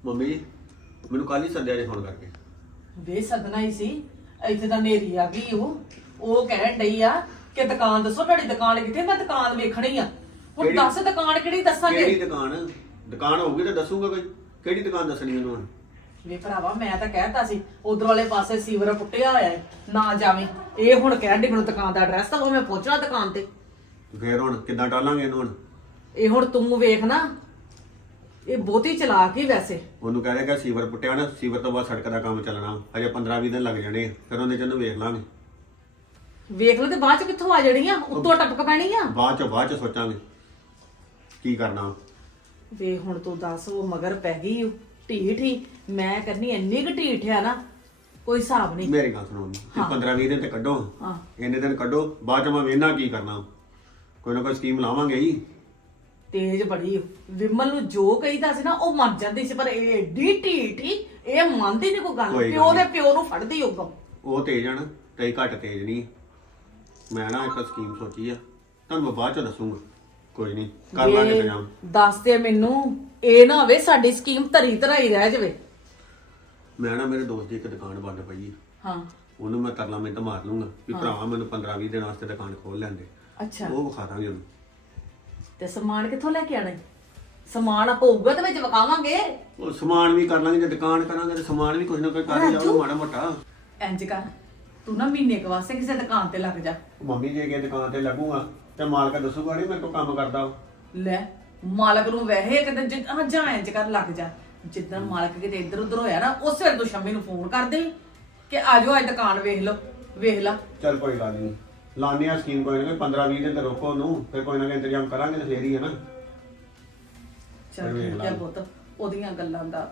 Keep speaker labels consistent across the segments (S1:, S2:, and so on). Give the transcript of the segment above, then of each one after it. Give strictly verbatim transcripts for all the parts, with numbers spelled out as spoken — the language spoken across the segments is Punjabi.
S1: ਮੰਮੀ ਜੀ ਮੈਨੂੰ ਕੱਲ ਹੀ ਸੱਦਿਆ ਜੇ ਫੋਨ ਕਰਕੇ।
S2: ਵੇ ਸਦਨਾ ਹੀ ਸੀ। ਇੱਥੇ ਤਾਂ ਨੇਰੀ ਆ ਗਈ ਉਹ ਉਹ ਕਹਿਣ ਡਈ ਆ ਕਿ ਦੁਕਾਨ ਦੱਸੋ, ਤੁਹਾਡੀ ਦੁਕਾਨ ਕਿੱਥੇ? ਮੈਂ ਦੁਕਾਨ ਵੇਖਣੀ ਆ। ਹੁਣ
S1: ਕਿਹੜੀ?
S2: ਦੱਸ ਦੁਕਾਨ ਕਿਹੜੀ ਦੱਸਾਂਗੇ?
S1: ਕਿਹੜੀ ਦੁਕਾਨ? ਦੁਕਾਨ ਹੋਊਗੀ ਤਾਂ ਦੱਸੂਗਾ ਕੋਈ। ਕਿਹੜੀ ਦੁਕਾਨ ਦੱਸਣੀ ਉਹਨੂੰ ਹੁਣ?
S2: ਵੇ ਭਰਾਵਾ ਮੈਂ ਤਾਂ ਕਹਿਤਾ ਸੀ ਉਧਰ ਵਾਲੇ ਪਾਸੇ ਸੀਵਰ ਪੁੱਟਿਆ ਹੋਇਆ ਹੈ, ਨਾ ਜਾਵੇਂ। ਇਹ ਹੁਣ ਕਹਿਣ ਡਈ ਮੈਨੂੰ ਦੁਕਾਨ ਦਾ ਐਡਰੈਸ ਤਾਂ ਉਹ ਮੈਂ ਪਹੁੰਚਣਾ ਦੁਕਾਨ ਤੇ।
S1: ਫੇਰ ਹੁਣ ਕਿੱਦਾਂ ਟਾਲਾਂਗੇ ਇਹਨੂੰ ਹੁਣ?
S2: ਇਹ ਹੁਣ ਤੂੰ ਵੇਖ ਨਾ, ਇਹ ਬਹੁਤੀ ਚਲਾਕ ਹੀ ਵੈਸੇ।
S1: ਉਹਨੂੰ ਕਹਿ ਰਿਹਾ ਕਿ ਸੀਵਰ ਪੁੱਟਿਆ ਨਾ, ਸੀਵਰ ਤੋਂ ਬਾਅਦ ਸੜਕ ਦਾ ਕੰਮ ਚੱਲਣਾ, ਅਜੇ ਪੰਦਰਾਂ ਵੀਹ ਦਿਨ ਲੱਗ ਜਾਣੇ ਆ, ਫਿਰ ਉਹਨੇ ਚ ਉਹਨੂੰ ਵੇਖ ਲਾਂਗੇ।
S2: ਵੇਖ ਲੈ ਤੇ ਬਾਅਦ ਚ ਕਿੱਥੋਂ ਆ ਜਾਣੀਆਂ? ਉੱਤੋਂ ਟਪਕ ਪੈਣੀ ਆ।
S1: ਬਾਅਦ ਚ ਬਾਅਦ ਚ ਸੋਚਾਂਗੇ ਕੀ ਕਰਨਾ।
S2: ਵੇ ਹੁਣ ਤੂੰ ਦੱਸ, ਉਹ ਮਗਰ ਪੈ ਗਈ ਓ, ਢੀਠ ਹੀ। ਮੈਂ ਕਰਨੀ ਇੰਨੀ ਕੁ ਢੀਠ ਆ ਨਾ, ਕੋਈ ਹਿਸਾਬ ਨਹੀਂ।
S1: ਮੇਰੀ ਗੱਲ ਸੁਣੋ, ਇਹ ਪੰਦਰਾਂ ਵੀਹ ਦਿਨ ਤੇ ਕੱਢੋ,
S2: ਹਾਂ
S1: ਇੰਨੇ ਦਿਨ ਕੱਢੋ, ਬਾਅਦ ਚ ਮੈਂ ਵੇਖਣਾ ਕੀ ਕਰਨਾ। ਕੋਈ ਨਾ ਕੋਈ ਸਕੀਮ ਲਾਵਾਂਗੇ ਹੀ।
S2: ਤੇਜ ਬੜੀ ਓ। ਵਿਮਲ ਨੂੰ ਜੋ ਕਹੀਦਾ ਸੀ ਨਾ ਉਹ ਮੰਨ ਜਾਂਦੀ ਸੀ, ਪਰ ਇਹ ਏਡੀ ਢੀਠ ਹੀ, ਇਹ ਮੰਨਦੀ ਨਹੀਂ ਕੋਈ ਗੱਲ।
S1: ਕੋਈ ਗੱਲ
S2: ਪਿਓ ਦੇ
S1: ਨੀ।
S2: ਪਿਓ ਨੂੰ ਫੜਦੀ ਉਗਮ।
S1: ਉਹ ਤੇਜ਼ ਆ ਨਾ, ਤੇ ਘੱਟ ਤੇਜ਼ ਨਹੀਂ। ਮੈਂ ਨਾ ਇੱਕ ਸਕੀਮ ਸੋਚੀ ਆ, ਤੁਹਾਨੂੰ ਮੈਂ ਬਾਅਦ ਚ ਦੱਸੂਗਾ। ਕੋਈ ਨਹੀਂ, ਕਰ ਲਾਂਗੇ ਇੰਤਜ਼ਾਮ।
S2: ਦੱਸ ਦੇ ਮੈਨੂੰ, ਇਹ ਨਾ ਹੋਵੇ ਸਾਡੀ ਸਕੀਮ ਧਰੀ ਧਰਾਈ ਰਹਿ ਜਾਵੇ।
S1: ਮੈਂ ਨਾ ਮੇਰੇ ਦੋਸਤ ਦੀ ਇੱਕ ਦੁਕਾਨ ਬੰਦ ਪਈ ਆ,
S2: ਹਾਂ
S1: ਉਹਨੂੰ ਮੈਂ ਤਰਲਾ ਮਿੰਟ ਮਾਰ ਲੂੰਗਾ ਵੀ ਭਰਾਵਾ ਮੈਨੂੰ ਪੰਦਰਾਂ ਵੀਹ ਦਿਨ ਵਾਸਤੇ ਦੁਕਾਨ ਖੋਲ ਲੈਂਦੇ।
S2: ਅੱਛਾ,
S1: ਉਹ ਵਿਖਾ ਦਾਂਗੇ ਉਹਨੂੰ।
S2: ਤੇ ਸਮਾਨ ਕਿੱਥੋਂ ਲੈ ਕੇ ਆਣਾ? ਸਮਾਨ ਆਪਾਂ ਹੋਊਗਾ ਤੇ ਵਿੱਚ ਵਿਕਾਵਾਂਗੇ।
S1: ਉਹ ਸਮਾਨ ਵੀ ਕਰ ਲਾਂਗੇ, ਜੇ ਦੁਕਾਨ ਕਰਾਂਗੇ ਤੇ ਸਮਾਨ ਵੀ ਕੁਝ ਨਾ ਕੋਈ ਕਰ ਹੀ ਜਾਊਗਾ ਮਾੜਾ ਮੋਟਾ।
S2: ਇੰਜ ਕਰ, ਤੂੰ ਨਾ ਮਹੀਨੇ ਕੁ ਵਾਸਤੇ ਕਿਸੇ ਦੁਕਾਨ ਤੇ ਲੱਗ ਜਾ।
S1: ਮੰਮੀ ਜੇ ਕੇ ਦੁਕਾਨ ਤੇ ਲੱਗੂਗਾ ਤੇ ਮਾਲਕ ਦੱਸੂਗਾ ਨਹੀਂ ਮੇਰੇ ਕੋਲ ਕੰਮ ਕਰਦਾ ਉਹ।
S2: ਲੈ ਮਾਲਕ ਨੂੰ ਵੈਸੇ ਇੱਕ ਦਿਨ ਜਿ- ਹਾਂ ਜਾਂ ਇੰਜ ਕਰ ਲੱਗ ਜਾ। ਜਿੱਦਣ ਮਾਲਕ ਕਿਤੇ ਇੱਧਰ ਉੱਧਰ ਹੋਇਆ ਨਾ, ਉਸ ਵੇਲੇ ਤੂੰ ਸ਼ੰਮੀ ਨੂੰ ਫੋਨ ਕਰ ਦੇ ਕਿ ਆਜੋ ਅੱਜ ਦੁਕਾਨ ਵੇਖ ਲਓ, ਵੇਖ ਲਾ।
S1: ਚੱਲ ਕੋਈ ਗੱਲ ਨਹੀਂ, ਲਾਉਂਦੇ ਆ ਸਕੀਮ। ਕੋਈ ਨਾ ਕੋਈ ਪੰਦਰਾਂ ਵੀਹ ਦਿਨ ਤੇ ਰੋਕੋ ਉਹਨੂੰ, ਫਿਰ ਕੋਈ ਨਾ ਕੋਈ ਇੰਤਜ਼ਾਮ ਕਰਾਂਗੇ ਤੇ ਫੇਰ ਹੀ ਹੈ ਨਾ।
S2: ਚੱਲ
S1: ਵੇਖ
S2: ਠੀਕ ਹੈ
S1: ਲਾਂਗੇ।
S2: ਪੁੱਤ, ਉਹਦੀਆਂ ਗੱਲਾਂ ਦਾ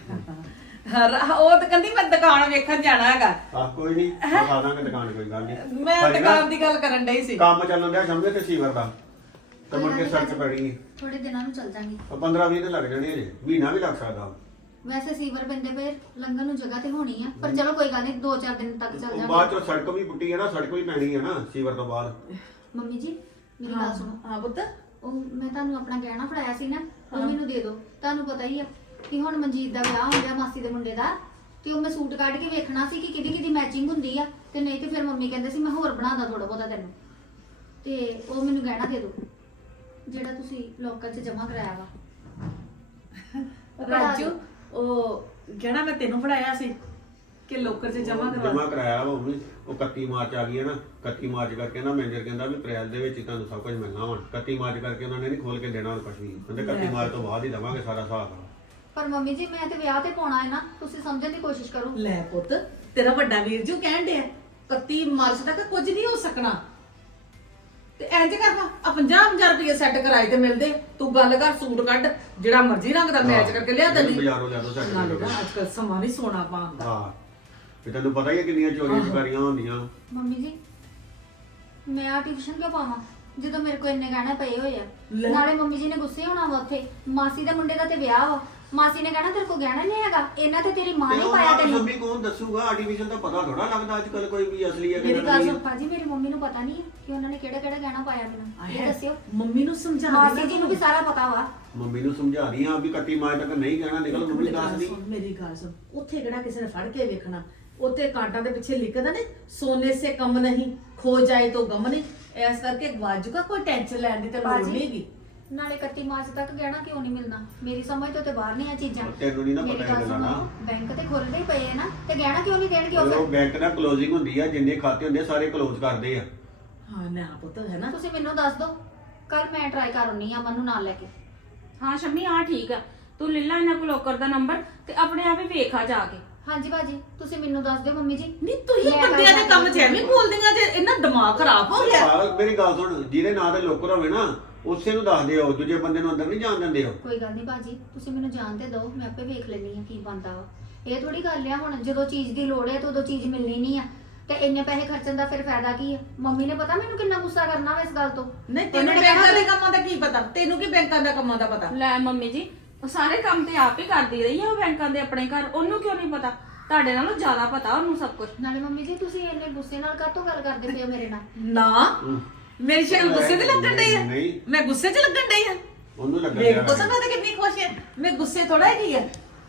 S2: ਰ- ਉਹ ਤਾਂ ਕਹਿੰਦੀ ਮੈਂ ਦੁਕਾਨ ਵੇਖਣ ਜਾਣਾ ਹੈਗਾ।
S1: ਆਹ ਕੋਈ ਨਹੀਂ, ਵਿਖਾ ਦਾਂਗੇ ਦੁਕਾਨ, ਕੋਈ ਗੱਲ ਨਹੀਂ।
S2: ਮੈਂ ਦੁਕਾਨ ਦੀ ਗੱਲ ਕਰਨ ਡਈ ਸੀ।
S1: ਕੰਮ ਚੱਲਣ ਦਿਆ ਸਮਝੇ ਤੇ ਸੀਵਰ ਦਾ, ਤੇ ਮੁੜ ਕੇ ਸੜਕ ਪੈਣੀ।
S3: ਥੋੜੇ ਦਿਨਾਂ ਨੂੰ ਚੱਲ ਜਾਾਂਗੇ।
S1: ਪੰਦਰਾਂ ਵੀਹ ਦਿਨ ਲੱਗ ਜਾਣੇ ਅਜੇ, ਮਹੀਨਾ ਵੀ ਲੱਗ ਸਕਦਾ।
S3: ਵੈਸੇ ਸੀਵਰ ਪੈਂਦੇ ਪਏ, ਲੰਘਣ ਨੂੰ ਜਗ੍ਹਾ ਤੇ ਹੋਣੀ ਆ, ਪਰ ਚਲੋ ਕੋਈ ਗੱਲ ਨਹੀਂ, ਦੋ ਚਾਰ ਦਿਨ ਤੱਕ ਚੱਲ
S1: ਉਹ ਬਾਅਦ
S3: ਜਾਾਂਗੇ।
S1: ਚੋਂ ਸੜਕ ਵੀ ਪੁੱਟੀ ਹੈ ਨਾ, ਸੜਕ ਵੀ ਪੈਣੀ ਹੈ ਨਾ ਸੀਵਰ ਤੋਂ ਬਾਅਦ।
S3: ਮੰਮੀ ਜੀ ਮੇਰੀ ਗੱਲ ਸੁਣੋ,
S2: ਹਾਂ ਪੁੱਤ,
S3: ਉਹ ਮੈਂ ਤੁਹਾਨੂੰ ਆਪਣਾ ਗਹਿਣਾ ਫੜਾਇਆ ਸੀ ਨਾ, ਉਹ ਮੈਨੂੰ ਦੇ ਦਿਓ। ਤੁਹਾਨੂੰ ਪਤਾ ਹੀ ਆ ਕਿ ਹੁਣ ਮਨਜੀਤ ਦਾ ਵਿਆਹ ਹੋ ਗਿਆ, ਮਾਸੀ ਦੇ ਮੁੰਡੇ ਦਾ, ਤੇ ਉਹ ਮੈਂ ਸੂਟ ਕੱਢ ਕੇ ਵੇਖਣਾ ਸੀ ਕਿ ਕਿਹਦੀ ਕਿਹਦੀ ਮੈਚਿੰਗ ਹੁੰਦੀ ਆ, ਤੇ ਨਹੀਂ ਤੇ ਫਿਰ ਮੰਮੀ ਕਹਿੰਦੇ ਸੀ ਮੈਂ ਹੋਰ ਬਣਾਦਾ ਥੋੜਾ ਬਹੁਤਾ ਤੈਨੂੰ, ਤੇ ਉਹ ਮੈਨੂੰ ਗਹਿਣਾ ਦੇ ਦਿਓ ਜਿਹੜਾ ਤੁਸੀਂ ਲੋਕਲ 'ਚ ਜਮਾ ਕਰਾਇਆ ਵਾ।
S2: ਰਾਜੂ ਉਹ ਗਹਿਣਾ ਮੈਂ ਤੈਨੂੰ ਫੜਾਇਆ ਸੀ ਕਿ ਲੋਕਰ 'ਚ ਜਮਾ ਕਰਵਾ?
S1: ਜਮਾ ਕਰਾਇਆ ਵਾ ਉਹ ਵੀ। ਉਹ ਇਕੱਤੀ ਮਾਰਚ ਆ ਗਈ ਹੈ ਨਾ, ਇਕੱਤੀ ਮਾਰਚ ਕਰਕੇ ਨਾ ਮੈਨੇਜਰ ਕਹਿੰਦਾ ਵੀ ਅਪ੍ਰੈਲ ਦੇ ਵਿੱਚ ਹੀ ਤੁਹਾਨੂੰ ਸਭ ਕੁਝ ਮਿਲਣਾ ਵਾ। ਇਕੱਤੀ ਮਾਰਚ ਕਰਕੇ ਉਹਨਾਂ ਨੇ ਨਹੀਂ ਖੋਲ ਕੇ ਦੇਣਾ ਹੁਣ ਕੁਝ ਵੀ, ਕਹਿੰਦੇ ਇਕੱਤੀ ਮਾਰਚ ਤੋਂ ਬਾਅਦ ਹੀ ਦੇਵਾਂਗੇ ਸਾਰਾ ਹਿਸਾਬ।
S3: ਪਰ ਮੰਮੀ ਜੀ ਮੈਂ ਤੇ ਵਿਆਹ ਤੇ ਪਾਉਣਾ ਹੈ ਨਾ, ਤੁਸੀਂ ਸਮਝਣ ਦੀ ਕੋਸ਼ਿਸ਼ ਕਰੋ।
S2: ਲੈ ਪੁੱਤ, ਤੇਰਾ ਵੱਡਾ ਵੀਰ ਜੂ ਕਹਿਣ ਡਿਆ ਇਕੱਤੀ ਮਾਰਚ ਤੱਕ ਕੁਝ ਨਹੀਂ ਹੋ ਸਕਣਾ, ਤੇ ਇੰਜ ਕਰਨਾ ਆ ਪੰਜਾਹ ਪੰਜਾਹ ਰੁਪਏ ਸੈੱਟ ਕਰਾਏ ਤੇ ਮਿਲਦੇ। ਤੂੰ ਗੱਲ ਕਰ, ਸੂਟ ਕੱਢ ਜਿਹੜਾ ਮਰਜ਼ੀ ਰੰਗ ਦਾ ਮੈਚ ਕਰਕੇ ਲਿਆ ਦਿੰਦੀ।
S1: ਬਾਜ਼ਾਰੋਂ ਲਿਆ ਦੋ ਸਾਡੇ
S2: ਨਾਲੇ ਨਾ ਅੱਜ ਕੱਲ ਸਮਾਂ ਨਹੀਂ ਸੋਨਾ ਪਾਉਂਦਾ।
S1: ਹਾਂ, ਤੇ ਤੈਨੂੰ ਪਤਾ ਹੀ ਹੈ ਕਿੰਨੀਆਂ ਚੋਰੀਆਂ ਚਕਾਰੀਆਂ ਹੁੰਦੀਆਂ।
S3: ਮੰਮੀ ਜੀ ਮੈਂ ਆ ਟਿਊਸ਼ਨ ਕਿਉਂ ਪਾਵਾਂ ਜਦੋਂ ਮੇਰੇ ਕੋਲ ਇੰਨੇ ਗਹਿਣੇ ਪਏ ਹੋਏ ਆ?
S2: ਲੈ।
S3: ਨਾਲੇ ਮੰਮੀ ਜੀ ਨੇ ਗੁੱਸੇ ਹੋਣਾ ਵਾ ਉੱਥੇ, ਮਾਸੀ ਦੇ ਮੁੰਡੇ ਦਾ ਤੇ ਵਿਆਹ ਵਾ, ਮਾਸੀ ਨੇ ਕਹਿਣਾ ਤੇਰੇ ਕੋਲ ਗਹਿਣਾ ਨਹੀਂ ਹੈਗਾ, ਇਹਨਾਂ ਤੇ ਤੇਰੀ ਮਾਂ
S1: ਤੇ
S3: ਨੇ
S1: ਉਹ
S3: ਪਾਇਆ
S1: ਨਾਲ
S3: ਤੈਨੂੰ।
S1: ਮੰਮੀ ਕੌਣ ਦੱਸੂਗਾ? ਆਰਟੀਫੀਸ਼ੀਅਲ ਦਾ ਪਤਾ ਥੋੜਾ ਲੱਗਦਾ ਅੱਜ ਕੱਲ ਕੋਈ ਵੀ ਅਸਲੀ ਹੈ ਕਿ
S3: ਮੇਰੀ ਗੱਲ
S1: ਨਕਲੀ
S3: ਸੁਣ
S1: ਹੈ।
S3: ਭਾਜੀ, ਮੇਰੀ ਮੰਮੀ ਨੂੰ ਪਤਾ ਨਹੀਂ ਕਿ ਉਹਨਾਂ ਨੇ ਕਿਹੜਾ ਕਿਹੜਾ ਗਹਿਣਾ ਪਾਇਆ ਮੈਨੂੰ, ਇਹ ਦੱਸਿਓ।
S2: ਮੰਮੀ ਨੂੰ ਸਮਝਾ
S3: ਮਾਸੀ ਜੀ ਨੂੰ ਵੀ ਸਾਰਾ ਪਤਾ ਵਾ।
S1: ਮੰਮੀ ਨੂੰ ਸਮਝਾ ਰਹੀ ਆ ਵੀ ਇਕੱਤੀ ਮਾਰਚ ਤੱਕ ਨਹੀਂ ਕਹਿਣਾ ਨਿਕਲ। ਮੰਮੀ ਦੱਸ ਦੀ।
S2: ਮੇਰੀ ਗੱਲ ਸੁਣ, ਉੱਥੇ ਕਿਹੜਾ ਕਿਸੇ ਨੇ ਫੜ ਕੇ ਵੇਖਣਾ? ਉੱਥੇ ਕਾਂਟਾਂ ਦੇ ਪਿੱਛੇ ਲਿਖਦਾ ਨੇ ਸੋਨੇ ਸੇ ਕਮ ਨਹੀਂ, ਖੋ ਜਾਏ ਤਾਂ ਗਮ ਨਹੀਂ। ਇਸ ਕਰਕੇ ਗਵਾਜੂਗਾ, ਕੋਈ ਟੈਨਸ਼ਨ ਲੈਣ ਦੀ ਤੇ ਲੋੜ
S3: ਬਾਜੀ,
S2: ਨਹੀਂ ਹੈਗੀ।
S3: ਨਾਲੇ ਇਕੱਤੀ ਮਾਰਚ ਤੱਕ ਗਹਿਣਾ ਕਿਉਂ ਨਹੀਂ ਮਿਲਣਾ? ਮੇਰੀ ਸਮਝ ਤੋਂ ਤੇ ਬਾਹਰ ਨਹੀਂ ਆ ਚੀਜ਼ਾਂ।
S1: ਤੈਨੂੰ ਨਹੀਂ ਨਾ
S3: ਮੇਰੀ
S1: ਪਤਾ ਇਹ
S3: ਗੱਲ
S1: ਗੱਲਾਂ ਨਾ।
S3: ਸੁਣੋ, ਬੈਂਕ ਤੇ ਖੁੱਲਦੇ ਹੀ ਪਏ ਆ ਨਾ, ਤੇ ਗਹਿਣਾ ਕਿਉਂ ਨਹੀਂ ਦੇਣਗੇ ਉਹ
S1: ਉਹ
S3: ਫਿਰ?
S1: ਬੈਂਕ ਨਾਲ ਕਲੋਜ਼ਿੰਗ ਹੁੰਦੀ ਆ, ਜਿੰਨੇ ਖਾਤੇ ਹੁੰਦੇ ਸਾਰੇ ਕਲੋਜ਼ ਕਰਦੇ ਆ।
S2: ਹਾਂ ਨਾ ਪੁੱਤ, ਹੈ ਨਾ।
S3: ਤੁਸੀਂ ਮੈਨੂੰ ਦੱਸ ਦਿਓ, ਕੱਲ ਮੈਂ ਟਰਾਈ ਕਰਨੀ ਆ ਮਨੂੰ ਨਾਲ ਲੈ ਕੇ।
S4: ਹਾਂ ਸ਼ਮੀ, ਆ ਠੀਕ ਆ, ਤੂੰ ਲੈ ਲਾ ਇਹਨਾਂ ਕੋਲ ਲੋਕਰ ਦਾ ਨੰਬਰ ਤੇ ਆਪਣੇ ਆਪ ਹੀ ਵੇਖਾ ਜਾ ਕੇ।
S3: ਹਾਂਜੀ ਬਾਜੀ, ਤੁਸੀਂ ਮੈਨੂੰ ਦੱਸ ਦਿਓ ਮੰਮੀ ਜੀ।
S2: ਨਹੀਂ ਤੁਸੀਂ
S3: ਮੈਂ
S2: ਬੰਦਿਆਂ ਦੇ
S3: ਗੱਲ
S2: ਕੰਮ 'ਚ ਐਵੇਂ ਬੋਲਦੀਆਂ ਜੇ ਇਹਨਾਂ ਦਿਮਾਗ ਖਰਾਬ ਹੋ ਗਿਆ।
S1: ਸਾਰਾ ਮੇਰੀ ਗੱਲ ਸੁਣ, ਜਿਹਦੇ ਨਾਂ ਤੇ ਲੋਕਰ ਹੋਵੇ ਨਾ ਉਸੇ ਨੂੰ ਦੱਸ ਦਿਓ, ਦੂਜੇ ਬੰਦੇ ਨੂੰ ਅੰਦਰ ਨਹੀਂ ਜਾਣ ਦਿੰਦੇ ਹੋ।
S3: ਕੋਈ ਗੱਲ ਨਹੀਂ ਬਾਜੀ, ਤੁਸੀਂ ਮੈਨੂੰ ਜਾਣ ਤੇ ਦਿਓ, ਮੈਂ ਆਪੇ ਵੇਖ ਲੈਣੀ ਆ ਕੀ ਬਣਦਾ ਵਾ। ਇਹ ਥੋੜੀ ਗੱਲ ਆ ਹੁਣ ਜਦੋਂ ਚੀਜ਼ ਦੀ ਲੋੜ ਹੈ ਤਾਂ ਉਦੋਂ ਚੀਜ਼ ਮਿਲਣੀ ਨਹੀਂ ਆ, ਤੇ ਇੰਨੇ ਪੈਸੇ ਖਰਚਣ ਦਾ ਫਿਰ ਫਾਇਦਾ ਕੀ ਆ? ਮੰਮੀ ਨੇ ਪਤਾ ਮੈਨੂੰ ਕਿੰਨਾ ਗੁੱਸਾ ਕਰਨਾ ਵਾ ਇਸ ਗੱਲ ਤੋਂ।
S2: ਨਹੀਂ
S3: ਉਹਨਾਂ
S2: ਤੈਨੂੰ
S3: ਨੇ
S2: ਬੈਂਕਾਂ
S3: ਕਹਿਣਾ
S2: ਦੇ ਕੰਮਾਂ ਦਾ ਕੀ ਪਤਾ? ਤੈਨੂੰ ਕੀ ਬੈਂਕਾਂ ਦਾ ਕੰਮਾਂ ਦਾ ਪਤਾ?
S4: ਲੈ ਮੰਮੀ ਜੀ, ਉਹ ਸਾਰੇ ਕੰਮ ਤੇ ਆਪ ਹੀ ਕਰਦੀ ਰਹੀ ਆ ਉਹ ਬੈਂਕਾਂ ਦੇ ਆਪਣੇ ਘਰ, ਉਹਨੂੰ ਕਿਉਂ ਨਹੀਂ ਪਤਾ? ਤੁਹਾਡੇ ਨਾਲੋਂ ਜ਼ਿਆਦਾ ਪਤਾ ਉਹਨੂੰ ਸਭ ਕੁਝ।
S3: ਨਾਲੇ ਮੰਮੀ ਜੀ ਤੁਸੀਂ ਇੰਨੇ ਗੁੱਸੇ ਨਾਲ ਕਾਹਤੋਂ ਗੱਲ ਕਰਦੇ ਪਏ ਹੋ ਮੇਰੇ ਨਾਲ?
S2: ਨਾ ਮੇਰੀ ਸ਼ਕਲ ਗੁੱਸੇ ਤੇ ਲੱਗਣ ਡਈ ਆ?
S1: ਨਹੀਂ,
S2: ਮੈਂ ਗੁੱਸੇ 'ਚ ਲੱਗਣ ਡਈ ਆ?
S1: ਉਹਨੂੰ ਲੱਗਣ
S2: ਵੇਖ
S1: ਡਿਆ
S2: ਪੁੱਤ, ਮੈਂ ਤਾਂ ਕਿੰਨੀ ਖੁਸ਼ ਆ। ਮੈਂ ਗੁੱਸੇ ਥੋੜਾ ਹੈਗੀ ਆ।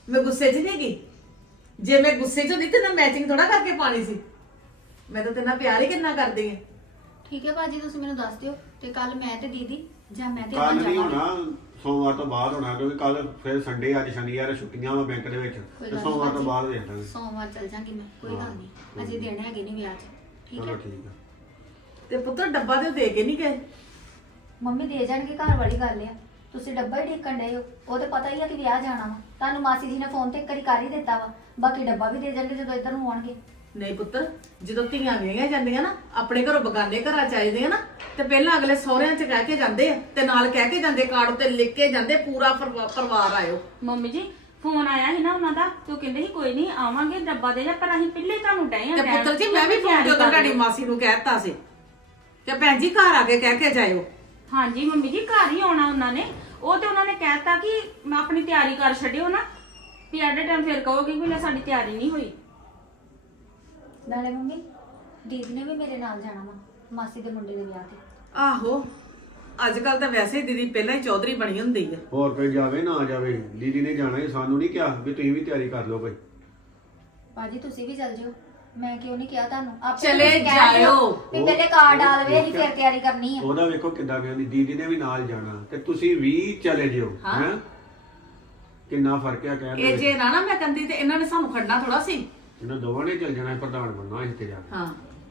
S2: ਮੈਂ ਗੁੱਸੇ 'ਚ ਨਹੀਂ ਗਈ। ਜੇ ਮੈਂ ਗੁੱਸੇ 'ਚ ਹੁੰਦੀ ਤੇ ਨਾ ਮੈਚਿੰਗ ਥੋੜਾ ਕਰਕੇ ਪਾਣੀ ਸੀ। ਮੈਂ ਤਾਂ ਤੇਰੇ ਨਾਲ ਪਿਆਰ ਹੀ ਕਿੰਨਾ ਕਰਦੀ ਆ।
S3: ਠੀਕ ਹੈ ਭਾਜੀ, ਤੁਸੀਂ ਮੈਨੂੰ ਦੱਸ ਦਿਓ ਤੇ ਕੱਲ ਮੈਂ ਤੇ ਦੀਦੀ ਜਾਂ ਮੈਂ ਤੇ
S1: ਕੱਲ
S3: ਅਮਨ
S1: ਨਹੀਂ
S3: ਜਾਵਾਂਗੇ।
S1: ਹੋਣਾ, ਸੋਮਵਾਰ ਤੋਂ ਬਾਅਦ ਹੋਣਾ, ਕਿਉਂਕਿ ਕੱਲ ਫਿਰ ਸੰਡੇ, ਅੱਜ ਸ਼ਨੀਵਾਰ ਛੁੱਟੀਆਂ ਵਾ ਬੈਂਕ ਦੇ ਵਿੱਚ,
S3: ਕੋਈ
S1: ਤੇ
S3: ਗੱਲ
S1: ਸੋਮਵਾਰ ਤੋਂ
S3: ਨੀ
S1: ਬਾਅਦ ਵੇਖ ਲਾਂਗੇ।
S3: ਸੋਮਵਾਰ ਚੱਲ ਜਾਂਗੀ ਮੈਂ, ਕੋਈ ਗੱਲ ਨਹੀਂ।
S1: ਹਾਂ,
S3: ਅਜੇ ਦੇਣੇ ਹੈਗੇ ਨਹੀਂ ਵਿਆਹ 'ਚ। ਠੀਕ
S1: ਚਲੋ
S3: ਹੈ
S1: ਠੀਕ ਆ।
S2: ਤੇ ਪੁੱਤਰ ਡੱਬਾ ਤੇ ਉਹ ਦੇ ਕੇ ਨਹੀਂ ਗਏ।
S3: ਮੰਮੀ ਦੇ ਜਾਣਗੇ, ਘਰ ਵਾਲੀ ਗੱਲ ਆ। ਤੁਸੀਂ ਡੱਬਾ ਹੀ ਢੀਕਣ ਡਏ ਹੋ, ਉਹ ਤੇ ਪਤਾ ਹੀ ਆ ਕਿ ਵਿਆਹ ਜਾਣਾ ਵਾ। ਤੁਹਾਨੂੰ ਮਾਸੀ ਜੀ ਨੇ ਫੋਨ ਤੇ ਇੱਕ ਵਾਰੀ ਕਰ ਹੀ ਦਿੱਤਾ ਵਾ, ਬਾਕੀ ਡੱਬਾ ਵੀ ਦੇ ਜਾਣਗੇ ਜਦੋਂ ਇੱਧਰ ਨੂੰ ਆਉਣਗੇ।
S2: ਨਹੀਂ ਪੁੱਤਰ, ਜਦੋਂ ਧੀਆਂ ਵਿਆਹੀਆਂ ਜਾਂਦੀਆਂ ਨਾ, ਆਪਣੇ ਘਰੋਂ ਬਗਾਨੇ ਘਰਾਂ ਚ ਆਈਦੇ ਆ ਨਾ, ਤੇ ਪਹਿਲਾਂ ਅਗਲੇ ਸਹੁਰਿਆਂ ਚ ਕਹਿ ਕੇ ਜਾਂਦੇ ਆ ਤੇ ਨਾਲ ਕਹਿ ਕੇ ਜਾਂਦੇ, ਕਾਰਡ ਉੱਤੇ ਲਿਖ ਕੇ ਜਾਂਦੇ, ਪੂਰਾ ਪਰਿਵਾ- ਪਰਿਵਾਰ ਆਇਓ।
S4: ਮੰਮੀ ਜੀ ਫੋਨ ਆਇਆ ਸੀ ਨਾ ਉਹਨਾਂ ਦਾ, ਤੇ ਉਹ ਕਹਿੰਦੇ ਸੀ ਕੋਈ ਨਹੀਂ ਆਵਾਂਗੇ, ਡੱਬਾ ਦੇ ਜਾ, ਪਰ ਅਸੀਂ ਪਹਿਲੇ ਤੁਹਾਨੂੰ ਡਏ ਆ
S2: ਤੇ
S4: ਕਹਿਣ
S2: ਪੁੱਤਰ ਜੀ ਮੈਂ ਵੀ ਫੋਨ
S4: ਤਿਆਰੀ
S2: ਤੇ ਉਦੋਂ
S4: ਕਰ
S2: ਤੁਹਾਡੀ
S4: ਲਿਓ।
S2: ਮਾਸੀ ਨੂੰ ਕਹਿਤਾ ਸੀ ਕਿ ਭੈਣ ਜੀ ਘਰ ਆ ਕੇ ਕਹਿ ਕੇ ਜਾਇਓ।
S4: ਹਾਂਜੀ ਮੰਮੀ ਜੀ ਘਰ ਹੀ ਆਉਣਾ ਉਹਨਾਂ ਨੇ। ਉਹ ਤੇ ਉਹਨਾਂ ਨੇ ਕਹਿਤਾ ਕਿ ਮੈਂ ਆਪਣੀ ਤਿਆਰੀ ਕਰ ਛੱਡਿਓ ਨਾ, ਵੀ ਐਟ ਟਾਈਮ ਫਿਰ ਕਹੋਗੇ ਕਿ ਲੈ ਸਾਡੀ ਤਿਆਰੀ ਨਹੀਂ ਹੋਈ।
S3: ਨਾਲੇ ਮੰਮੀ ਦੀਦੀ ਨੇ ਵੀ ਮੇਰੇ ਨਾਲ ਜਾਣਾ ਵਾ ਮਾਸੀ ਦੇ ਮੁੰਡੇ ਦੇ ਵਿਆਹ ਤੇ।
S2: ਆਹੋ, ਅੱਜ ਕੱਲ ਤਾਂ ਵੈਸੇ ਹੀ ਦੀਦੀ ਪਹਿਲਾਂ ਹੀ ਚੌਧਰੀ ਬਣੀ ਹੁੰਦੀ ਆ।
S1: ਹੋਰ ਕੋਈ ਜਾਵੇ ਨਾ ਜਾਵੇ, ਦੀਦੀ ਨੇ ਜਾਣਾ ਹੀ, ਸਾਨੂੰ ਨਹੀਂ ਕਿਹਾ ਵੀ ਤੁਸੀਂ ਵੀ ਤਿਆਰੀ ਕਰ ਲਓ ਕੋਈ।
S3: ਭਾਜੀ ਤੁਸੀਂ ਵੀ ਚੱਲ ਜਿਓ, ਮੈਂ ਕਿਉਂ ਨਹੀਂ ਕਿਹਾ ਤੁਹਾਨੂੰ। ਆਪੇ
S2: ਚਲੇ
S3: ਤੁਸੀਂ ਕਹਿ ਦਿਓ
S2: ਜਾਇਓ।
S3: ਵੀ ਪਹਿਲੇ ਕਾਰਡ ਆ ਲਵੇ, ਅਸੀਂ ਫਿਰ ਤਿਆਰੀ ਕਰਨੀ ਆ।
S1: ਉਹਦਾ ਵੇਖੋ ਕਿੱਦਾਂ ਕਹਿੰਦੀ, ਦੀਦੀ ਨੇ ਵੀ ਨਾਲ ਜਾਣਾ ਤੇ ਤੁਸੀਂ ਵੀ ਚਲੇ ਜਿਓ।
S2: ਹਾਂ।
S1: ਹੈ ਕਿੰਨਾ ਫਰਕ ਆ ਕਹਿਣ
S2: ਇਹ
S1: ਦੇ।
S2: ਜੇ ਨਾ ਨਾ ਮੈਂ ਕਹਿੰਦੀ ਤੇ ਇਹਨਾਂ ਨੇ ਸਾਨੂੰ ਖੜਨਾ ਥੋੜਾ ਸੀ।
S1: ਇਹਨਾਂ ਦੋਵਾਂ ਨੇ ਚੱਲ ਜਾਣਾ, ਪ੍ਰਧਾਨ ਬਣਨਾ ਇੱਥੇ ਜਾ ਕੇ।
S2: ਹਾਂ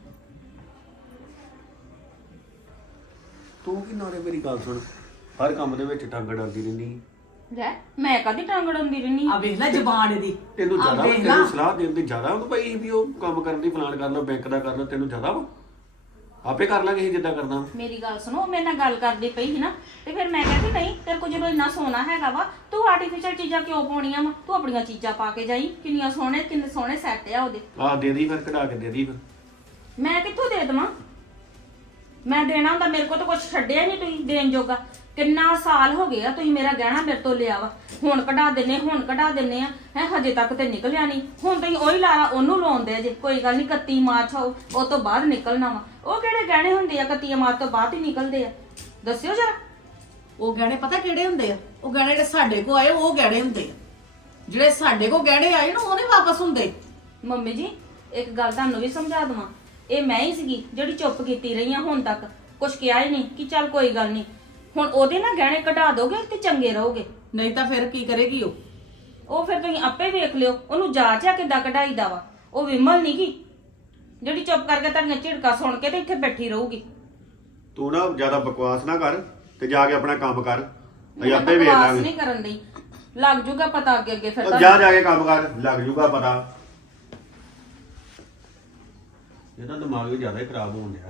S1: ਤੂੰ ਕੀ ਨਾਲੇ ਮੇਰੀ ਗੱਲ ਸੁਣ, ਹਰ ਕੰਮ ਦੇ ਵਿੱਚ ਟੰਗ ਡਾਲਦੀ ਰਹਿੰਦੀ।
S4: ਲੈ ਮੈਂ ਕਦੀ ਟੰਗ ਅੜਾਉਂਦੀ ਰਹਿਨੀ।
S2: ਆ ਵੇਖ ਲੈ ਜ਼ਬਾਨ ਇਹਦੀ।
S1: ਤੈਨੂੰ
S2: ਆਹ
S1: ਜ਼ਿਆਦਾ
S2: ਵੇਖ ਲਾ।
S1: ਤੈਨੂੰ ਸਲਾਹ ਦੇਣ ਦੀ ਜ਼ਿਆਦਾ ਉਹ ਪਈ ਵੀ ਉਹ ਕੰਮ ਕਰਨ ਦੀ, ਫਲਾਣ ਕਰ ਲਓ, ਬੈਂਕ ਦਾ ਕਰ ਲਓ, ਤੈਨੂੰ ਜ਼ਿਆਦਾ ਵਾ। ਆਪੇ ਕਰ ਲਾਂਗੇ ਅਸੀਂ ਜਿੱਦਾਂ ਕਰਨਾ।
S4: ਮੇਰੀ ਗੱਲ ਸੁਣੋ, ਮੇਰੇ ਨਾਲ ਗੱਲ ਕਰਦੀ ਪਈ ਸੀ ਨਾ, ਤੇ ਫਿਰ ਮੈਂ ਕਹਿੰਦੀ ਨਹੀਂ ਤੇਰੇ ਕੋਲ ਜਦੋਂ ਇੰਨਾ ਸੋਨਾ ਹੈਗਾ ਵਾ, ਤੂੰ ਆਰਟੀਫੀਸ਼ੀਅਲ ਚੀਜ਼ਾਂ ਕਿਉਂ ਪਾਉਣੀਆਂ ਵਾ? ਤੂੰ ਆਪਣੀਆਂ ਚੀਜ਼ਾਂ ਪਾ ਕੇ ਜਾਈ, ਕਿੰਨੀਆਂ ਸੋਹਣੇ ਕਿੰਨੇ ਸੋਹਣੇ ਸੈੱਟ ਆ ਉਹਦੇ।
S1: ਆਹ ਦੇ ਦੀ ਫਿਰ, ਕਢਾ ਕੇ ਦੇ ਦੀ ਫਿਰ।
S4: ਮੈਂ ਕਿੱਥੋਂ ਦੇ ਦੇਵਾਂ? ਮੈਂ ਦੇਣਾ ਹੁੰਦਾ, ਮੇਰੇ ਕੋਲ ਤਾਂ ਕੁਝ ਛੱਡਿਆ ਨਹੀਂ ਤੁਸੀਂ ਦੇਣ ਜੋਗਾ। ਕਿੰਨਾ ਸਾਲ ਹੋ ਗਏ ਆ ਤੁਸੀਂ ਮੇਰਾ ਗਹਿਣਾ ਮੇਰੇ ਤੋਂ ਲਿਆ ਵਾ, ਹੁਣ ਕਢਾ ਦਿੰਨੇ ਹੁਣ ਕਢਾ ਦਿੰਨੇ ਆ ਹੈ, ਹਜੇ ਤੱਕ ਤੇ ਨਿਕਲਿਆ ਨਹੀਂ। ਹੁਣ ਤੁਸੀਂ ਉਹੀ ਲਾਰਾ ਉਹਨੂੰ ਲਾਉਂਦੇ ਆ ਜੇ। ਕੋਈ ਗੱਲ ਨਹੀਂ, ਇਕੱਤੀ ਮਾਰਚ ਹੋ ਉਹ ਤੋਂ ਬਾਅਦ ਨਿਕਲਣਾ ਵਾ। ਉਹ ਕਿਹੜੇ ਗਹਿਣੇ ਹੁੰਦੇ ਆ ਇਕੱਤੀ ਮਾਰਚ ਤੋਂ ਬਾਅਦ ਹੀ ਨਿਕਲਦੇ ਆ? ਦੱਸਿਓ ਜਰਾ।
S2: ਉਹ ਗਹਿਣੇ ਪਤਾ ਕਿਹੜੇ ਹੁੰਦੇ ਆ? ਉਹ ਗਹਿਣੇ ਜਿਹੜੇ ਸਾਡੇ ਕੋ ਆਏ ਉਹ ਗਹਿਣੇ ਹੁੰਦੇ ਆ। ਜਿਹੜੇ ਸਾਡੇ ਕੋ ਗਹਿਣੇ ਆਏ ਨਾ ਉਹ ਨਹੀਂ ਵਾਪਸ ਹੁੰਦੇ।
S4: ਮੰਮੀ ਜੀ ਇੱਕ ਗੱਲ ਤੁਹਾਨੂੰ ਵੀ ਸਮਝਾ ਦਵਾਂ, ਇਹ ਮੈਂ ਹੀ ਸੀਗੀ ਜਿਹੜੀ ਚੁੱਪ ਕੀਤੀ ਰਹੀ ਆ ਹੁਣ ਤੱਕ, ਕੁਝ ਕਿਹਾ ਹੀ ਨਹੀਂ ਕਿ ਚੱਲ ਕੋਈ ਗੱਲ ਨਹੀਂ। ਹੁਣ ਉਹਦੇ ਨਾਲ ਗਹਿਣੇ ਕਢਾ ਦੋਗੇ ਤੇ ਚੰਗੇ ਰਹੋਗੇ,
S2: ਨਹੀਂ ਤਾਂ ਫਿਰ ਕੀ ਕਰੇਗੀ ਉਹ?
S4: ਉਹ ਫਿਰ ਤੁਸੀਂ ਆਪੇ ਵੇਖ ਲਿਓ ਉਹਨੂੰ ਜਾਚ ਆ ਕਿੱਦਾਂ ਕਢਾਈਦਾ ਵਾ। ਉਹ ਵਿਮਲ ਨੀ ਗੀ ਜਿਹੜੀ ਚੁੱਪ ਕਰਕੇ ਤੁਹਾਡੀਆਂ ਝਿੜਕਾਂ ਸੁਣ ਕੇ ਤੇ ਇੱਥੇ ਬੈਠੀ ਰਹੂਗੀ।
S1: ਤੂੰ ਨਾ ਜ਼ਿਆਦਾ ਬਕਵਾਸ ਨਾ ਕਰ ਤੇ ਜਾ ਕੇ ਆਪਣਾ ਕੰਮ ਕਰ, ਅਸੀਂ
S4: ਮੈਂ
S1: ਆਪੇ ਵੇਖ
S4: ਬਕਵਾਸ
S1: ਲਾਂਗੇ।
S4: ਨਹੀਂ ਕਰਨ ਦੀ, ਲੱਗ ਜੂਗਾ ਪਤਾ ਅੱਗੇ ਅੱਗੇ ਫਿਰ
S1: ਉਹ
S4: ਤੁਹਾਨੂੰ।
S1: ਜਾ ਜਾ ਕੇ ਕੰਮ ਕਰ, ਲੱਗ ਜੂਗਾ ਪਤਾ। ਇਹਦਾ ਦਿਮਾਗ ਵੀ ਜ਼ਿਆਦਾ ਹੀ ਖਰਾਬ ਹੋਣ ਡਿਆ।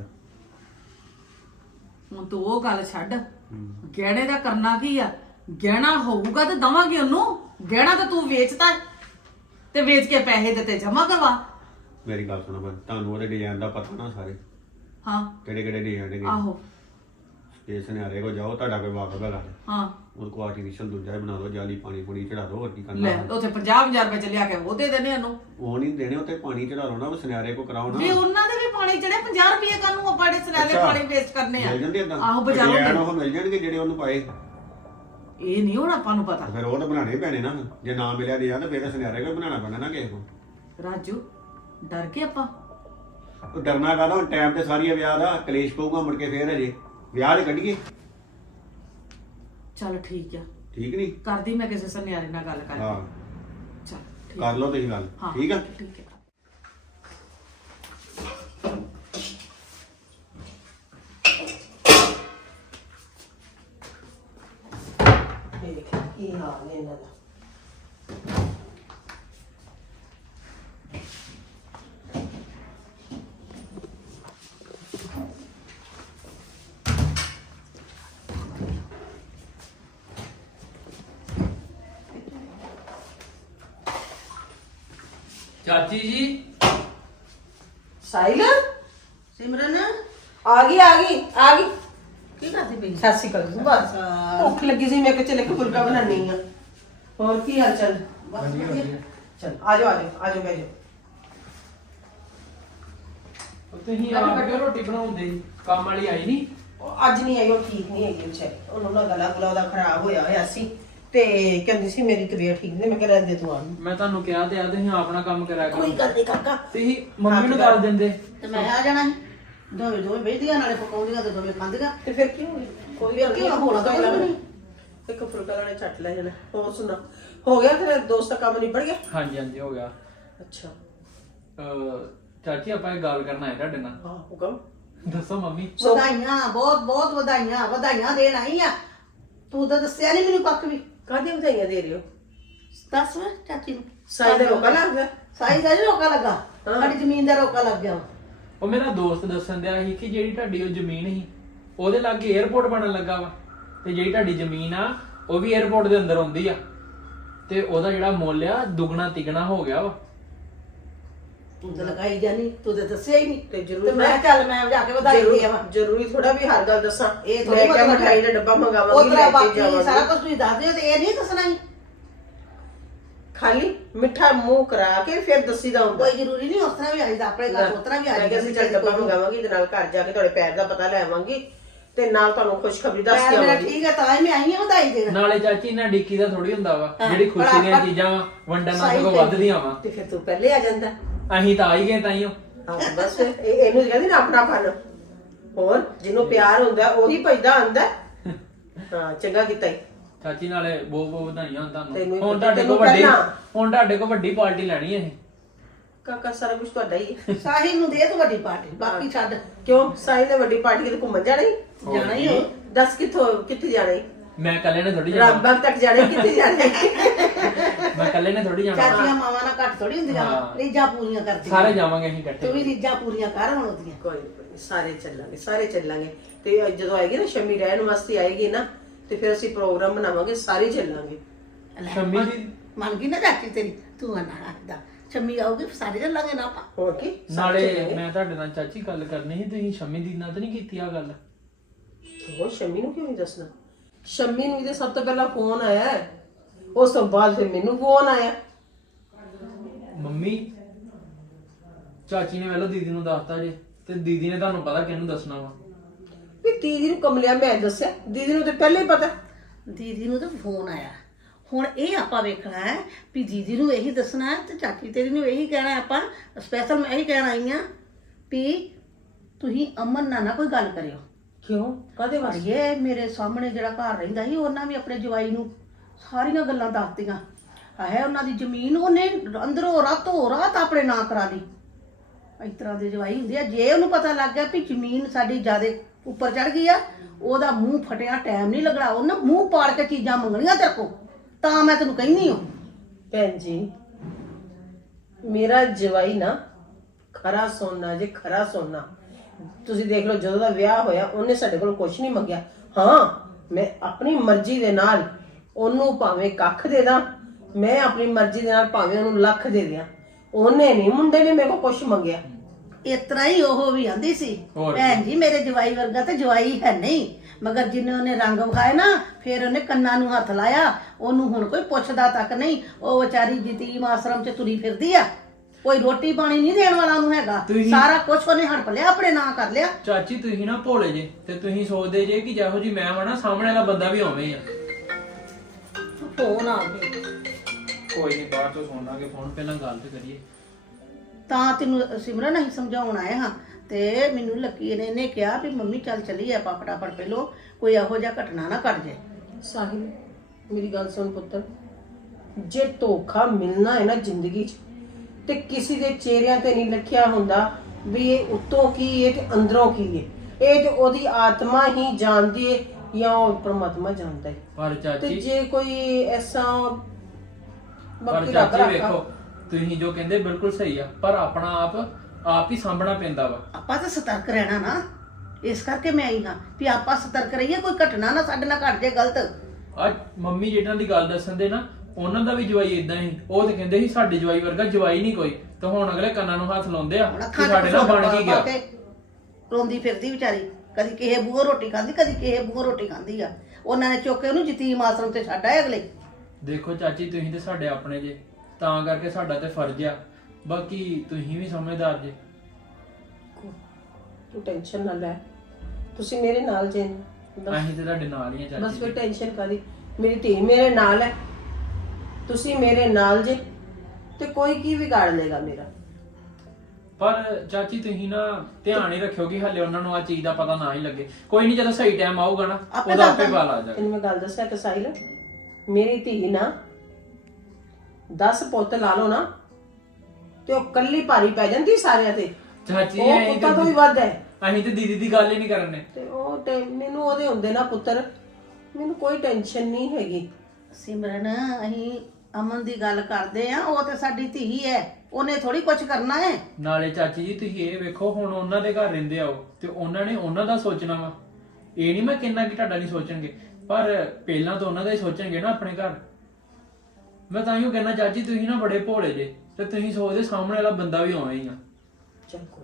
S2: ਹੁਣ ਤੂੰ ਉਹ ਗੱਲ ਛੱਡ, ਗਹਿਣੇ ਦਾ ਕਰਨਾ ਕੀ ਆ? ਗਹਿਣਾ ਹੋਊਗਾ ਤੇ ਦਵਾਂਗੇ ਉਹਨੂੰ। ਗਹਿਣਾ ਤਾਂ ਤੂੰ ਵੇਚਤਾ ਤੇ ਵੇਚ ਕੇ ਪੈਸੇ ਦਿੱਤੇ ਜਮਾ ਕਰਵਾ।
S1: ਮੇਰੀ ਗੱਲ ਸੁਣੋ, ਫਿਰ ਤੁਹਾਨੂੰ ਉਹਦੇ ਡਿਜ਼ਾਈਨ ਦਾ ਪਤਾ ਨਾ ਸਾਰੇ,
S2: ਹਾਂ
S1: ਕਿਹੜੇ ਕਿਹੜੇ ਡਿਜ਼ਾਈਨ ਨੇ।
S2: ਆਹੋ
S1: ਇਸ ਸੁਨਿਆਰੇ ਕੋ ਜਾਓ, ਤੁਹਾਡਾ ਕੋਈ ਵਾਕਫ ਹੈਗਾ ਤੇ
S2: ਹਾਂ
S1: ਉਹ ਕੋ ਆਰਟੀਫੀਸ਼ੀਅਲ ਦੂਜਾ ਹੀ ਬਣਾ ਦਿਓ, ਜਾਲੀ ਪਾਣੀ ਪੂਣੀ ਚੜਾ ਦਿਓ, ਹੋਰ ਕੀ
S2: ਲੈ
S1: ਕਰਨਾ।
S2: ਉੱਥੇ ਪੰਜਾਹ ਹਜ਼ਾਰ ਰੁਪਏ ਚ ਲਿਆ ਕੇ ਉਹ ਦੇ ਦੇਣੇ ਉਹਨੂੰ।
S1: ਉਹ ਨਹੀਂ ਦੇਣੇ, ਉੱਥੇ ਪਾਣੀ ਚੜਾ ਲਓ ਨਾ, ਉਹ ਸੁਨਿਆਰੇ ਕੋ ਕਰਾਓ ਨਾ।
S2: ਵੀ ਉਹਨਾਂ ਦੇ ਵੀ ਪਾਣੀ ਚੜੇ ਪੰਜਾਹ ਰੁਪਏ ਕਾਨੂੰ ਆਪਾਂ ਜਿਹੜੇ ਸਨੈਲੇ
S1: ਅੱਛਾ।
S2: ਪਾਣੀ ਵੇਸਟ ਕਰਨੇ ਆ।
S1: ਮਿਲ ਜਾਂਦੇ ਏਦਾਂ?
S2: ਆਹੋ ਬਾਜ਼ਾਰੋਂ
S1: ਡਿਜ਼ਾਈਨ
S2: ਮਿਲ-
S1: ਉਹ ਮਿਲ ਜਾਣਗੇ ਜਿਹੜੇ ਉਹਨੂੰ ਪਾਏ।
S2: ਇਹ ਨਹੀਂ ਹੁਣ ਆਪਾਂ ਨੂੰ ਪਤਾ।
S1: ਫਿਰ ਉਹ ਤਾਂ ਬਣਾਣੇ ਪੈਣੇ ਨਾ, ਜੇ ਨਾ ਮਿਲਿਆ ਡਿਜ਼ਾਈਨ ਤਾਂ ਫਿਰ ਤਾਂ ਸੁਨਿਆਰੇ ਕੋ ਬਣਾਉਣਾ ਪੈਣਾ ਨਾ ਕਿਸੇ ਕੋ।
S2: ਰਾਜੂ ਡਰ ਕੇ ਆਪਾਂ
S1: ਉਹ ਡਰਨਾ ਕਾਹਦਾ, ਹੁਣ ਟਾਈਮ ਤੇ ਸਾਰੀ ਆ ਵਿਆਹ ਦਾ, ਕਲੇਸ਼ ਪਊਗਾ ਮੁੜ ਕੇ ਫੇਰ ਅਜੇ ਵਿਆਹ ਦੇ ਕੱਢੀਏ।
S2: ਚੱਲ ਠੀਕ ਆ,
S1: ਠੀਕ ਨਹੀਂ?
S2: ਕਰਦੀ ਮੈਂ ਕਿਸੇ ਸੁਨਿਆਰੇ ਨਾਲ ਗੱਲ ਕਰ।
S1: ਹਾਂ
S2: ਚੱਲ ਠੀਕ
S1: ਕਰ ਲਓ ਤੁਸੀਂ ਗੱਲ,
S2: ਹਾਂ,
S1: ਠੀਕ ਆ?
S2: ਠੀਕ ਹੈ।
S5: ਦੇਖ ਕੀ ਹਾਲ ਨੇ ਇਹਨਾਂ ਦਾ।
S6: ਚਾਚੀ ਜੀ,
S5: ਸਾਹਿਲ ਸਿਮਰਨ ਆ ਗਈ ਆ ਗਈ ਆ ਗਈ।
S2: ਕੀ ਕਰਦੀ ਪਈ?
S5: ਸਤਿ ਸ਼੍ਰੀ ਅਕਾਲ। ਬਸ ਭੁੱਖ ਲੱਗੀ ਸੀ, ਮੈਂ ਕਿਹਾ ਚੱਲ ਇੱਕ ਫੁਲਕਾ ਬਣਾਉਣੀ ਆ। ਹੋਰ ਕੀ ਹਾਲ ਚਾਲ? ਬਸ
S6: ਵਧੀਆ,
S5: ਵਧੀਆ।
S6: ਵਧੀਆ।
S5: ਚੱਲ ਆ ਜਾਓ ਆ ਜਾਓ ਆ ਜਾਓ ਬਹਿ ਜਾਓ।
S6: ਤੁਸੀਂ ਆ ਕੇ ਰੋਟੀ ਬਣਾਉਂਦੇ ਕੰਮ ਵਾਲੀ ਆਈ ਨਹੀਂ?
S5: ਉਹ ਅੱਜ ਨਹੀਂ ਆਈ, ਉਹ ਠੀਕ ਨਹੀਂ ਹੈਗੀ ਵਿਚਾਰੀ। ਉਹਨੂੰ ਨਾ ਗਲਾ ਗੁਲਾ ਉਹਦਾ ਖਰਾਬ ਹੋਇਆ ਹੋਇਆ ਸੀ ਤੇ ਕਹਿੰਦੀ ਸੀ ਮੇਰੀ ਤਬੀਅਤ ਠੀਕ ਨਹੀਂ। ਮੈਂ ਕਿਹਾ ਰਹਿੰਦੇ ਤੂੰ ਆ।
S6: ਮੈਂ ਤੁਹਾਨੂੰ ਕਿਹਾ ਤੇ ਆ ਤੁਸੀਂ ਆਪਣਾ ਕੰਮ ਕਰਿਆ ਕਰੋ।
S5: ਕੋਈ ਗੱਲ ਨਹੀਂ ਕਾਕਾ।
S6: ਤੁਸੀਂ ਮੰਮੀ ਨੂੰ ਦੱਸ ਦਿੰਦੇ।
S2: ਤੇ ਮੈਂ ਆ ਜਾਣਾ ਸੀ ਦੋਵੇਂ ਦੋਵੇਂ ਵੇਚਦੀਆਂ ਨਾਲੇ ਪਕਾਉਂਦੀਆਂ ਤੇ ਦੋਵੇਂ ਖਾਂਦੀਆਂ।
S5: ਤੇ ਫਿਰ ਕੀ ਹੋ ਗਿਆ? ਕੋਈ ਗੱਲ
S2: ਕਿਉਂ ਹੋਣਾ ਤਾਂ ਕੁਝ ਨਹੀਂ।
S5: ਇੱਕ ਫੁਲਕਾ ਲੈਣੇ ਛੱਟ ਲੈ ਜਾਣਾ। ਹੋਰ ਸੁਣਾ, ਹੋ ਗਿਆ ਤੇਰਾ ਦੋਸਤ ਦਾ ਕੰਮ ਨਿਬੜ ਗਿਆ?
S6: ਹਾਂਜੀ ਹਾਂਜੀ ਹੋ ਗਿਆ।
S5: ਅੱਛਾ।
S6: ਅਹ ਚਾਚੀ ਆਪਾਂ ਇਹ ਗੱਲ ਕਰਨਾ ਹੈ ਤੁਹਾਡੇ ਨਾਲ।
S5: ਹਾਂ ਹੁਕਮ।
S6: ਦੱਸੋ ਮੰਮੀ।
S2: ਵਧਾਈਆਂ, ਬਹੁਤ ਬਹੁਤ ਵਧਾਈਆਂ, ਵਧਾਈਆਂ ਦੇਣ ਆਈ ਆ। ਤੂੰ ਤਾਂ ਦੱਸਿਆ ਨਹੀਂ ਮੈਨੂੰ ਕੱਖ ਵੀ।
S5: ਕਾਹਦੀ ਵਧਾਈਆਂ ਦੇ ਰਹੇ ਹੋ?
S2: ਦੱਸ ਵੇ ਚਾਚੀ ਨੂੰ।
S5: ਸਾਈ ਦਾ ਰੋਕਾ ਲੱਗ ਗਿਆ।
S2: ਸਾਈ ਦਾ ਨੀ ਰੋਕਾ ਲੱਗਾ, ਸਾਡੀ ਜ਼ਮੀਨ ਦਾ ਰੋਕਾ ਲੱਗ ਗਿਆ ਵਾ।
S6: ਉਹ ਮੇਰਾ ਦੋਸਤ ਦੱਸਣ ਦਿਆ ਸੀ ਕਿ ਜਿਹੜੀ ਤੁਹਾਡੀ ਉਹ ਜ਼ਮੀਨ ਸੀ ਉਹਦੇ ਲਾਗੇ 에어ਪੋਰਟ ਬਣਨ ਲੱਗਾ ਵਾ, ਤੇ ਜਿਹੜੀ ਤੁਹਾਡੀ ਜ਼ਮੀਨ ਆ ਉਹ ਵੀ 에어ਪੋਰਟ ਦੇ ਅੰਦਰ ਆਉਂਦੀ ਆ, ਤੇ ਉਹਦਾ ਜਿਹੜਾ ਮੁੱਲ ਆ ਦੁੱਗਣਾ ਤਿਗਣਾ ਹੋ ਗਿਆ ਵਾ।
S2: ਤੂੰ ਤਾਂ ਲਗਾਈ ਜਾਨੀ, ਤੂੰ ਤਾਂ ਦੱਸਿਆ ਹੀ ਨਹੀਂ।
S5: ਤੇ ਜ਼ਰੂਰ
S2: ਤੇ ਮੈਂ ਚੱਲ ਮੈਂ ਜਾ ਕੇ ਵਧਾਈ ਦੇ ਆਵਾਂ।
S5: ਜ਼ਰੂਰੀ ਥੋੜਾ ਵੀ ਹਰ ਗੱਲ ਦੱਸਾਂ।
S2: ਇਹ
S5: ਮੈਂ
S2: ਥੋੜੀ
S5: ਕਿਹਾ
S2: ਮਤਲਬ
S5: ਮਠਾਈ ਦਾ ਡੱਬਾ ਮੰਗਾਵਾਂਗੀ,
S2: ਉਤਰਾ
S5: ਲੈ ਕੇ
S2: ਬਾਕੀ ਸਾਰਾ
S5: ਜਾਵਾਂਗੀ।
S2: ਕੁਝ ਤੁਸੀਂ ਦੱਸ ਦਿਓ ਤੇ ਇਹ ਨਹੀਂ ਦੱਸਣਾ ਹੀ।
S5: ਖਾਲੀ ਮਿੱਠਾ ਮੂੰਹ ਕਰਾ ਕੇ ਫਿਰ ਦੱਸੀਦਾ ਹੁੰਦਾ।
S2: ਕੋਈ ਜ਼ਰੂਰੀ ਨਹੀਂ ਉਸ ਤਰ੍ਹਾਂ ਵੀ ਆਈਦਾ, ਆਪਣੇ ਘਰ ਉਸ ਤਰ੍ਹਾਂ ਵੀ
S5: ਮੈਂ ਕਿਹਾ
S2: ਆਈਦਾ।
S5: ਸੀ ਚੱਲ ਡੱਬਾ ਮੰਗਾਵਾਂਗੀ ਤੇ ਨਾਲ ਘਰ ਜਾ ਕੇ ਤੁਹਾਡੇ ਪੈਰ ਦਾ ਪਤਾ ਲੈ ਆਵਾਂਗੀ ਤੇ ਨਾਲ ਤੁਹਾਨੂੰ ਖੁਸ਼ਖਬਰੀ ਦੱਸ ਕੇ
S2: ਮੇਰਾ
S5: ਆਵਾਂਗੀ।
S2: ਠੀਕ ਹੈ, ਤਾਂ ਹੀ ਮੈਂ ਆਈ ਹਾਂ ਵਧਾਈ ਦੇਣ।
S6: ਨਾਲੇ ਚਾਚੀ ਨਾ ਡਿੱਕੀ ਦਾ ਥੋੜੀ ਹੁੰਦਾ ਵਾ,
S2: ਹਾਂ,
S6: ਜਿਹੜੀ ਖੁਸ਼ੀ ਦੀਆਂ
S2: ਫਟਾਫਟ
S6: ਚੀਜ਼ਾਂ ਵਾ ਵੰਡਣ ਨਾਲ
S2: ਸਹੀ
S6: ਸਗੋਂ
S2: ਕਹੀ।
S6: ਵੱਧਦੀਆਂ ਵਾ।
S5: ਤੇ ਫਿਰ ਤੂੰ ਪਹਿਲੇ ਆ ਜਾਂਦਾ।
S6: ਅਸੀਂ ਤਾਂ ਆ ਹੀ ਗਏ ਤਾਈਓ।
S5: ਹਾਂ ਬਸ ਫਿਰ ਇਹ ਇਹਨੂੰ ਕਹਿੰਦੇ ਨਾ ਆਪਣਾ ਫਨ। ਹੋਰ ਜਿਹਨੂੰ ਪਿਆਰ ਹੁੰਦਾ ਉਹੀ ਭਜਦਾ ਆਂਦਾ। ਹਾਂ ਚੰਗਾ ਕੀਤਾ ਈ।
S6: ਚਾਚੀ ਨਾਲੇ ਬਹੁਤ ਬਹੁਤ ਵਧਾਈਆਂ ਹੋਣ ਤੁਹਾਨੂੰ।
S5: ਤੈਨੂੰ-
S6: ਹੁਣ ਤੁਹਾਡੇ
S5: ਤੈਨੂੰ
S6: ਕੋਲ ਵੱਡੀ
S5: ਪਹਿਲਾਂ-
S6: ਹੁਣ ਤੁਹਾਡੇ ਕੋਲ ਵੱਡੀ ਪਾਰਟੀ ਲੈਣੀ ਹੈ।
S5: ਕਾਕਾ ਸਾਰਾ ਕੁਝ ਤੁਹਾਡਾ ਹੀ ਹੈ।
S2: ਸਾਹਿਲ ਨੂੰ ਦੇ ਤੂੰ ਵੱਡੀ ਪਾਰਟੀ, ਬਾਕੀ ਛੱਡ।
S5: ਕਿਉਂ ਸਾਹਿਲ ਨੇ ਵੱਡੀ ਪਾਰਟੀ ਕਿਤੇ ਘੁੰਮਣ ਜਾਣਾ ਹੀ?
S2: ਜਾਣਾ ਹੀ ਹੋ।
S5: ਦੱਸ ਕਿੱਥੋਂ ਕਿੱਥੇ ਜਾਣਾ ਹੀ?
S6: ਮੈਂ ਇਕੱਲੇ ਨੇ ਥੋੜੀ ਜਾਣਾ।
S5: ਰਾਮਬਾਗ ਤੱਕ ਜਾਣਾ ਈ, ਕਿੱਥੇ ਜਾਣਾ ਈ?
S6: ਮੈਂ ਇਕੱਲੇ ਨੇ ਥੋੜੀ ਜਾਣਾ।
S2: ਚਾਚੀਆਂ ਮਾਵਾਂ ਨਾਲ ਘੱਟ ਥੋੜੀ ਹੁੰਦੀਆਂ,
S6: ਹਾਂ।
S2: ਰੀਝਾਂ ਪੂਰੀਆਂ ਕਰਦੀਆਂ।
S6: ਸਾਰੇ ਜਾਵਾਂਗੇ ਅਸੀਂ ਇਕੱਠੇ।
S2: ਤੂੰ ਵੀ ਰੀਝਾਂ ਪੂਰੀਆਂ ਕਰ ਹੁਣ ਉਹਦੀਆਂ।
S5: ਕੋਈ ਨੀ, ਕੋਈ ਨੀ, ਸਾਰੇ ਚੱਲਾਂਗੇ ਸਾਰੇ ਚੱਲਾਂਗੇ। ਤੇ ਜਦੋਂ ਆਏਗੀ ਨਾ ਸ਼ਮੀ ਰਹਿਣ ਵਾਸਤੇ ਆਏਗੀ ਨਾ ਤੇ ਫਿਰ ਅਸੀਂ ਪ੍ਰੋਗਰਾਮ ਬਣਾਵਾਂਗੇ, ਸਾਰੇ ਚੱਲਾਂਗੇ।
S2: ਲੈ,
S6: ਸ਼ੰਮੀ
S2: ਮੰਨ-
S6: ਦੀ-
S2: ਮੰਨ ਗਈ ਨਾ ਚਾਚੀ ਤੇਰੀ, ਤੂੰ ਆਣਾ ਦਾ ਸ਼ੰਮੀ ਆਊਗੀ ਫਿਰ ਸਾਰੇ ਚੱਲਾਂਗੇ ਨਾ ਆਪਾਂ।
S5: ਹੋਰ ਕੀ ਸਾਰੇ
S6: ਨਾਲੇ
S5: ਚੱਲਾਂਗੇ।
S6: ਮੈਂ ਤੁਹਾਡੇ ਨਾਲ ਚਾਚੀ ਗੱਲ ਕਰਨੀ ਸੀ, ਤੁਸੀਂ ਸ਼ਮੀ ਦੀ ਨਾਲ ਤਾਂ ਨਹੀਂ ਕੀਤੀ ਆ ਗੱਲ?
S5: ਹੋਰ ਸ਼ਮੀ ਨੂੰ ਕਿਉਂ ਨਹੀਂ ਦੱਸਣਾ? ਸ਼ਮੀ ਨੂੰ ਇਹਦੇ ਸਭ ਤੋਂ ਪਹਿਲਾਂ ਫੋਨ ਆਇਆ ਹੈ, ਉਸ ਤੋਂ ਬਾਅਦ ਫਿਰ ਮੈਨੂੰ ਫੋਨ ਆਇਆ।
S6: ਮੰਮੀ ਚਾਚੀ ਨੇ ਵੇਲੋ ਦੀਦੀ ਨੂੰ ਦੱਸਤਾ ਜੇ, ਤੇ ਦੀਦੀ ਨੇ ਤੁਹਾਨੂੰ ਪਤਾ ਕਿਹਨੂੰ ਦੱਸਣਾ ਵਾ।
S5: ਵੀ ਦੀਦੀ ਨੂੰ ਕਮਲਿਆ ਮੈਂ ਦੱਸਿਆ? ਦੀਦੀ ਨੂੰ ਤੇ ਪਹਿਲਾਂ ਹੀ ਪਤਾ।
S2: ਦੀਦੀ ਨੂੰ ਤਾਂ ਫੋਨ ਆਇਆ। ਹੁਣ ਇਹ ਆਪਾਂ ਵੇਖਣਾ ਹੈ ਵੀ ਦੀਦੀ ਨੂੰ ਇਹੀ ਦੱਸਣਾ ਹੈ ਤੇ ਚਾਚੀ ਤੇਰੀ ਨੂੰ ਇਹੀ ਕਹਿਣਾ ਹੈ। ਆਪਾਂ ਸਪੈਸ਼ਲ ਮੈਂ ਇਹੀ ਕਹਿਣ ਆਈ ਆ ਵੀ ਤੁਸੀਂ ਅਮਨ ਨਾਲ ਨਾ ਕੋਈ ਗੱਲ ਕਰਿਓ।
S5: ਕਿਉਂ? ਕਾਹਦੇ ਵਾਸਤੇ?
S2: ਇਹ ਮੇਰੇ ਸਾਹਮਣੇ ਜਿਹੜਾ ਘਰ ਰਹਿੰਦਾ ਸੀ ਉਹਨਾਂ ਵੀ ਆਪਣੇ ਜਵਾਈ ਨੂੰ ਸਾਰੀਆਂ ਗੱਲਾਂ ਦੱਸਤੀਆਂ ਹੈ। ਉਹਨਾਂ ਦੀ ਜ਼ਮੀਨ ਉਹਨੇ ਅੰਦਰੋਂ ਰਾਤੋਂ ਰਾਤ ਆਪਣੇ ਨਾਂ ਕਰਾ ਲਈ। ਇਸ ਤਰ੍ਹਾਂ ਦੇ ਜਵਾਈ ਹੁੰਦੇ ਆ। ਜੇ ਉਹਨੂੰ ਪਤਾ ਲੱਗ ਗਿਆ ਵੀ ਜ਼ਮੀਨ ਸਾਡੀ ਜ਼ਿਆਦੇ ਉੱਪਰ ਚੜ ਗਈ ਆ, ਉਹਦਾ ਮੂੰਹ ਫਟਿਆ ਟਾਈਮ ਨਹੀਂ ਲੱਗਣਾ। ਉਹਨੇ ਮੂੰਹ ਪਾੜ ਕੇ ਚੀਜ਼ਾਂ ਮੰਗਣੀਆਂ ਤੇਰੇ ਕੋਲ। ਤਾਂ ਮੈਂ ਤੈਨੂੰ ਕਹਿੰਦੀ ਹਾਂ
S5: ਭੈਣ ਜੀ, ਮੇਰਾ ਜਵਾਈ ਨਾ ਖਰਾ ਸੋਨਾ ਜੇ ਖਰਾ ਸੋਨਾ। ਤੁਸੀਂ ਦੇਖ ਲਓ ਜਦੋਂ ਦਾ ਵਿਆਹ ਹੋਇਆ ਉਹਨੇ ਸਾਡੇ ਕੋਲ ਕੁਝ ਨਹੀਂ ਮੰਗਿਆ। ਹਾਂ ਮੈਂ ਆਪਣੀ ਮਰਜ਼ੀ ਦੇ ਨਾਲ ਉਹਨੂੰ ਭਾਵੇਂ ਕੱਖ ਦੇ ਦਾਂ, ਮੈਂ ਆਪਣੀ ਮਰਜ਼ੀ ਦੇ ਨਾਲ ਭਾਵੇਂ ਉਹਨੂੰ ਲੱਖ ਦੇ ਦਿਆਂ, ਉਹਨੇ ਨਹੀਂ ਮੁੰਡੇ ਨੇ ਮੇਰੇ ਕੋਲ ਕੁਝ ਮੰਗਿਆ।
S2: ਇਸ ਤਰ੍ਹਾਂ ਹੀ ਉਹ ਵੀ ਆਂਦੀ ਸੀ
S6: ਹੋਰ ਕੀ।
S2: ਭੈਣ ਜੀ ਮੇਰੇ ਜਵਾਈ ਵਰਗਾ ਤੇ ਜਵਾਈ ਹੈ ਨਹੀਂ, ਮਗਰ ਜਿੰਨੇ ਉਹਨੇ ਰੰਗ ਵਿਖਾਏ ਨਾ ਫਿਰ ਉਹਨੇ ਕੰਨਾਂ ਨੂੰ ਹੱਥ ਲਾਇਆ। ਉਹਨੂੰ ਹੁਣ ਕੋਈ ਪੁੱਛਦਾ ਤੱਕ ਨਹੀਂ। ਉਹ ਵਿਚਾਰੀ ਯਤੀਮ ਆਸ਼ਰਮ 'ਚ ਤੁਰੀ ਫਿਰਦੀ ਆ, ਕੋਈ ਰੋਟੀ ਪਾਣੀ ਨਹੀਂ ਦੇਣ ਵਾਲਾ ਉਹਨੂੰ ਹੈਗਾ।
S6: ਤੁਸੀਂ-
S2: ਸਾਰਾ ਕੁਝ ਉਹਨੇ ਹੜਪ ਲਿਆ, ਆਪਣੇ ਨਾਂ ਕਰ ਲਿਆ।
S6: ਚਾਚੀ ਤੁਸੀਂ ਨਾ ਭੋਲੇ ਜੇ, ਤੇ ਤੁਸੀਂ ਸੋਚਦੇ ਜੇ ਕਿ ਜਿਹੋ ਜੀ ਮੈਂ ਵਾ ਨਾ ਸਾਹਮਣੇ ਵਾਲਾ ਬੰਦਾ ਵੀ ਉਵੇਂ ਹੀ ਆ।
S2: ਫੋਨ ਆ ਗਏ
S6: ਕੋਈ ਨਹੀਂ ਬਾਅਦ ਤੋਂ ਸੁਣ ਲਾਂਗੇ ਫੋਨ, ਪਹਿਲਾਂ ਗੱਲ ਤੇ ਕਰੀਏ।
S2: ਤਾਂ ਤੈਨੂੰ ਸਿਮਰਨ ਅਸੀਂ ਸਮਝਾਉਣ ਆਏ ਹਾਂ ਤੇ ਮੈਨੂੰ ਲੱਕੀ ਨੇ ਇਹਨੇ ਕਿਹਾ ਵੀ ਮੰਮੀ ਚੱਲ ਚੱਲੀਏ ਆਪਾਂ ਫਟਾਫਟ, ਪਹਿਲੋਂ ਕੋਈ ਇਹੋ ਜਿਹਾ ਘਟਨਾ ਨਾ ਘਟ ਜਾਏ।
S5: ਸਾਹਿਲ ਮੇਰੀ ਗੱਲ ਸੁਣ ਪੁੱਤਰ, ਜੇ ਧੋਖਾ ਮਿਲਣਾ ਹੈ ਨਾ ਜ਼ਿੰਦਗੀ 'ਚ ਤੇ ਕਿਸੇ ਦੇ ਚਿਹਰਿਆਂ ਤੇ ਨਹੀਂ ਲਿਖਿਆ ਹੁੰਦਾ ਵੀ ਇਹ ਉੱਤੋਂ ਕੀ ਹੈ ਤੇ ਅੰਦਰੋਂ ਕੀ ਹੈ। ਇਹ ਤੇ ਉਹਦੀ ਆਤਮਾ ਹੀ ਜਾਣਦੀ ਹੈ ਜਾਂ ਉਹ ਪਰਮਾਤਮਾ ਜਾਣਦਾ ਹੈ।
S6: ਪਰ
S5: ਤੇ
S6: ਚਾਚੀ
S5: ਜੇ ਕੋਈ ਐਸਾ
S6: ਪਰ
S5: ਬਾਕੀ ਰੱਬ
S6: ਚਾਚੀ
S5: ਰੱਖਾ।
S6: ਵੇਖੋ ਤੁਸੀਂ ਜੋ ਕਹਿੰਦੇ ਬਿਲਕੁਲ ਸਹੀ ਆ, ਪਰ ਆਪਣਾ ਆਪ ਆਪ ਹੀ ਸਾਂਭਣਾ ਪੈਂਦਾ ਵਾ।
S2: ਆਪਾਂ ਤਾਂ ਸਤਰਕ ਰਹਿਣਾ ਨਾ, ਇਸ ਕਰਕੇ ਮੈਂ ਆਈ ਹਾਂ ਵੀ ਆਪਾਂ ਸਤਰਕ ਰਹੀਏ, ਕੋਈ ਘਟਨਾ ਨਾ ਸਾਡੇ ਨਾਲ ਘਟ ਜਾਏ ਗਲਤ।
S6: ਅੱਜ ਮੰਮੀ ਜਿਹਨਾਂ ਦੀ ਗੱਲ ਦੱਸਣ ਦੇ ਨਾ, ਉਹਨਾਂ ਦਾ ਵੀ ਜਵਾਈ ਇਦਾਂ ਹੀ। ਉਹ ਤੇ ਕਹਿੰਦੇ ਸੀ ਸਾਡੇ ਜਵਾਈ ਵਰਗਾ ਜਵਾਈ ਨਹੀਂ ਕੋਈ, ਤੇ ਹੁਣ ਅਗਲੇ ਕੰਨਾਂ ਨੂੰ ਹੱਥ ਲਾਉਂਦੇ ਆ
S2: ਹੁਣ
S6: ਕਿ
S2: ਅੱਖਾਂ 'ਚ
S6: ਸਾਡੇ ਨਾਲ ਬਣ ਕੀ
S2: ਪਾ
S6: ਗਿਆ।
S2: ਕੇ ਰੋਂਦੀ ਫਿਰਦੀ ਵਿਚਾਰੀ, ਕਦੀ ਕਿਸੇ ਬੂਹੋਂ ਰੋਟੀ ਖਾਂਦੀ, ਕਦੀ ਕਿਸੇ ਬੂਹੋਂ ਰੋਟੀ ਖਾਂਦੀ ਆ। ਉਹਨਾਂ ਨੇ ਚੁੱਕ ਕੇ ਉਹਨੂੰ ਯਤੀਮ ਆਸ਼ਰਮ ਤੇ ਛੱਡ ਆਏ ਅਗਲੇ।
S6: ਦੇਖੋ ਚਾਚੀ ਤੁਸੀਂ ਤੇ ਸਾਡੇ ਆਪਣੇ ਜੇ, ਤਾਂ ਕਰਕੇ ਸਾਡਾ ਤੇ ਫਰਜ਼ ਆ, ਬਾਕੀ ਤੁਸੀਂ ਵੀ ਸਮਝਦਾਰ ਜੇ।
S5: ਤੂੰ ਟੈਨਸ਼ਨ ਨਾ ਲੈ, ਤੁਸੀਂ ਮੇਰੇ ਨਾਲ ਜੇ। ਬਸ
S6: ਅਸੀਂ ਤੇ ਤੁਹਾਡੇ ਨਾਲ ਹੀ ਆ
S5: ਬਸ
S6: ਚਾਚੀ
S5: ਫਿਰ
S6: ਜੀ।
S5: ਟੈਨਸ਼ਨ ਕਾਦੀ? ਮੇਰੀ ਧੀ ਮੇਰੇ ਨਾਲ ਹੈ, ਤੁਸੀਂ ਮੇਰੇ ਨਾਲ ਜੇ, ਤੇ ਕੋਈ ਕੀ ਵਿਗਾੜ ਲੇਗਾ ਮੇਰਾ।
S6: ਪਰ ਚਾਚੀ ਤੁਸੀਂ ਨਾ ਧਿਆਨ ਹੀ ਰੱਖਿਓ ਕਿ ਹਲੇ ਉਹਨਾਂ ਨੂੰ ਆ ਚੀਜ਼ ਦਾ ਪਤਾ ਨਾ ਹੀ ਲੱਗੇ। ਕੋਈ ਨਹੀਂ, ਜਦੋਂ ਸਹੀ ਟਾਈਮ ਆਊਗਾ ਨਾ
S2: ਆਪੇ
S6: ਉਹਦਾ
S2: ਦੱਸ
S6: ਆਪੇ
S2: ਦਾਂਗੇ।
S6: ਪਾ ਲਾ ਜਾ।
S5: ਤੈਨੂੰ ਮੈਂ ਗੱਲ ਦੱਸਾਂ ਕਿ ਸਾਹਿਲ, ਮੇਰੀ ਧੀ ਨਾ ਦਸ ਪੁੱਤ ਲਾ ਲਓ ਨਾ ਤੇ ਉਹ ਕੱਲੀ ਭਾਰੀ ਪੈ ਜਾਂਦੀ ਸਾਰਿਆਂ ਤੇ।
S6: ਚਾਚੀ
S5: ਉਹ
S6: ਅਸੀਂ
S5: ਪੁੱਤਾਂ ਤੋਂ ਵੀ ਵੱਧ ਹੈ।
S6: ਅਸੀਂ ਤੇ ਦੀਦੀ ਦੀ ਗੱਲ ਹੀ ਨਹੀਂ ਕਰਨੇ।
S5: ਤੇ ਉਹ ਤੇ ਮੈਨੂੰ ਉਹਦੇ ਹੁੰਦੇ ਨਾ ਪੁੱਤਰ, ਮੈਨੂੰ ਕੋਈ ਟੈਨਸ਼ਨ ਨਹੀਂ ਹੈਗੀ।
S2: ਸਿਮਰਨ, ਅਸੀਂ ਅਮਨ ਦੀ ਗੱਲ ਕਰਦੇ ਆ, ਉਹ ਤੇ ਸਾਡੀ ਧੀ ਹੈ, ਉਹਨੇ ਥੋੜੀ ਕੁਝ ਕਰਨਾ ਹੈ।
S6: ਨਾਲੇ ਚਾਚੀ ਜੀ ਤੁਸੀਂ ਇਹ ਵੇਖੋ, ਹੁਣ ਉਹਨਾਂ ਦੇ ਘਰ ਰਹਿੰਦੇ ਆਓ ਤੇ ਉਹਨਾਂ ਨੇ ਉਹਨਾਂ ਦਾ ਸੋਚਣਾ ਵਾ। ਇਹ ਨਹੀਂ ਮੈਂ ਕਹਿੰਦਾ ਕਿ ਤੁਹਾਡਾ ਨਹੀਂ ਸੋਚਣਗੇ, ਪਰ ਪਹਿਲਾਂ ਤਾਂ ਉਹਨਾਂ ਦਾ ਹੀ ਸੋਚਣਗੇ ਨਾ ਆਪਣੇ ਘਰ। ਮੈਂ ਤਾਂ ਹੀ ਕਹਿੰਦਾ ਚਾਚੀ ਤੁਸੀਂ ਨਾ ਬੜੇ ਭੋਲੇ ਜੇ, ਤੇ ਤੁਸੀਂ ਸੋਚਦੇ ਸਾਹਮਣੇ ਵਾਲਾ ਬੰਦਾ ਵੀ ਆਉਣਾ ਹੀ ਆ।
S5: ਚੱਲ ਕੋਈ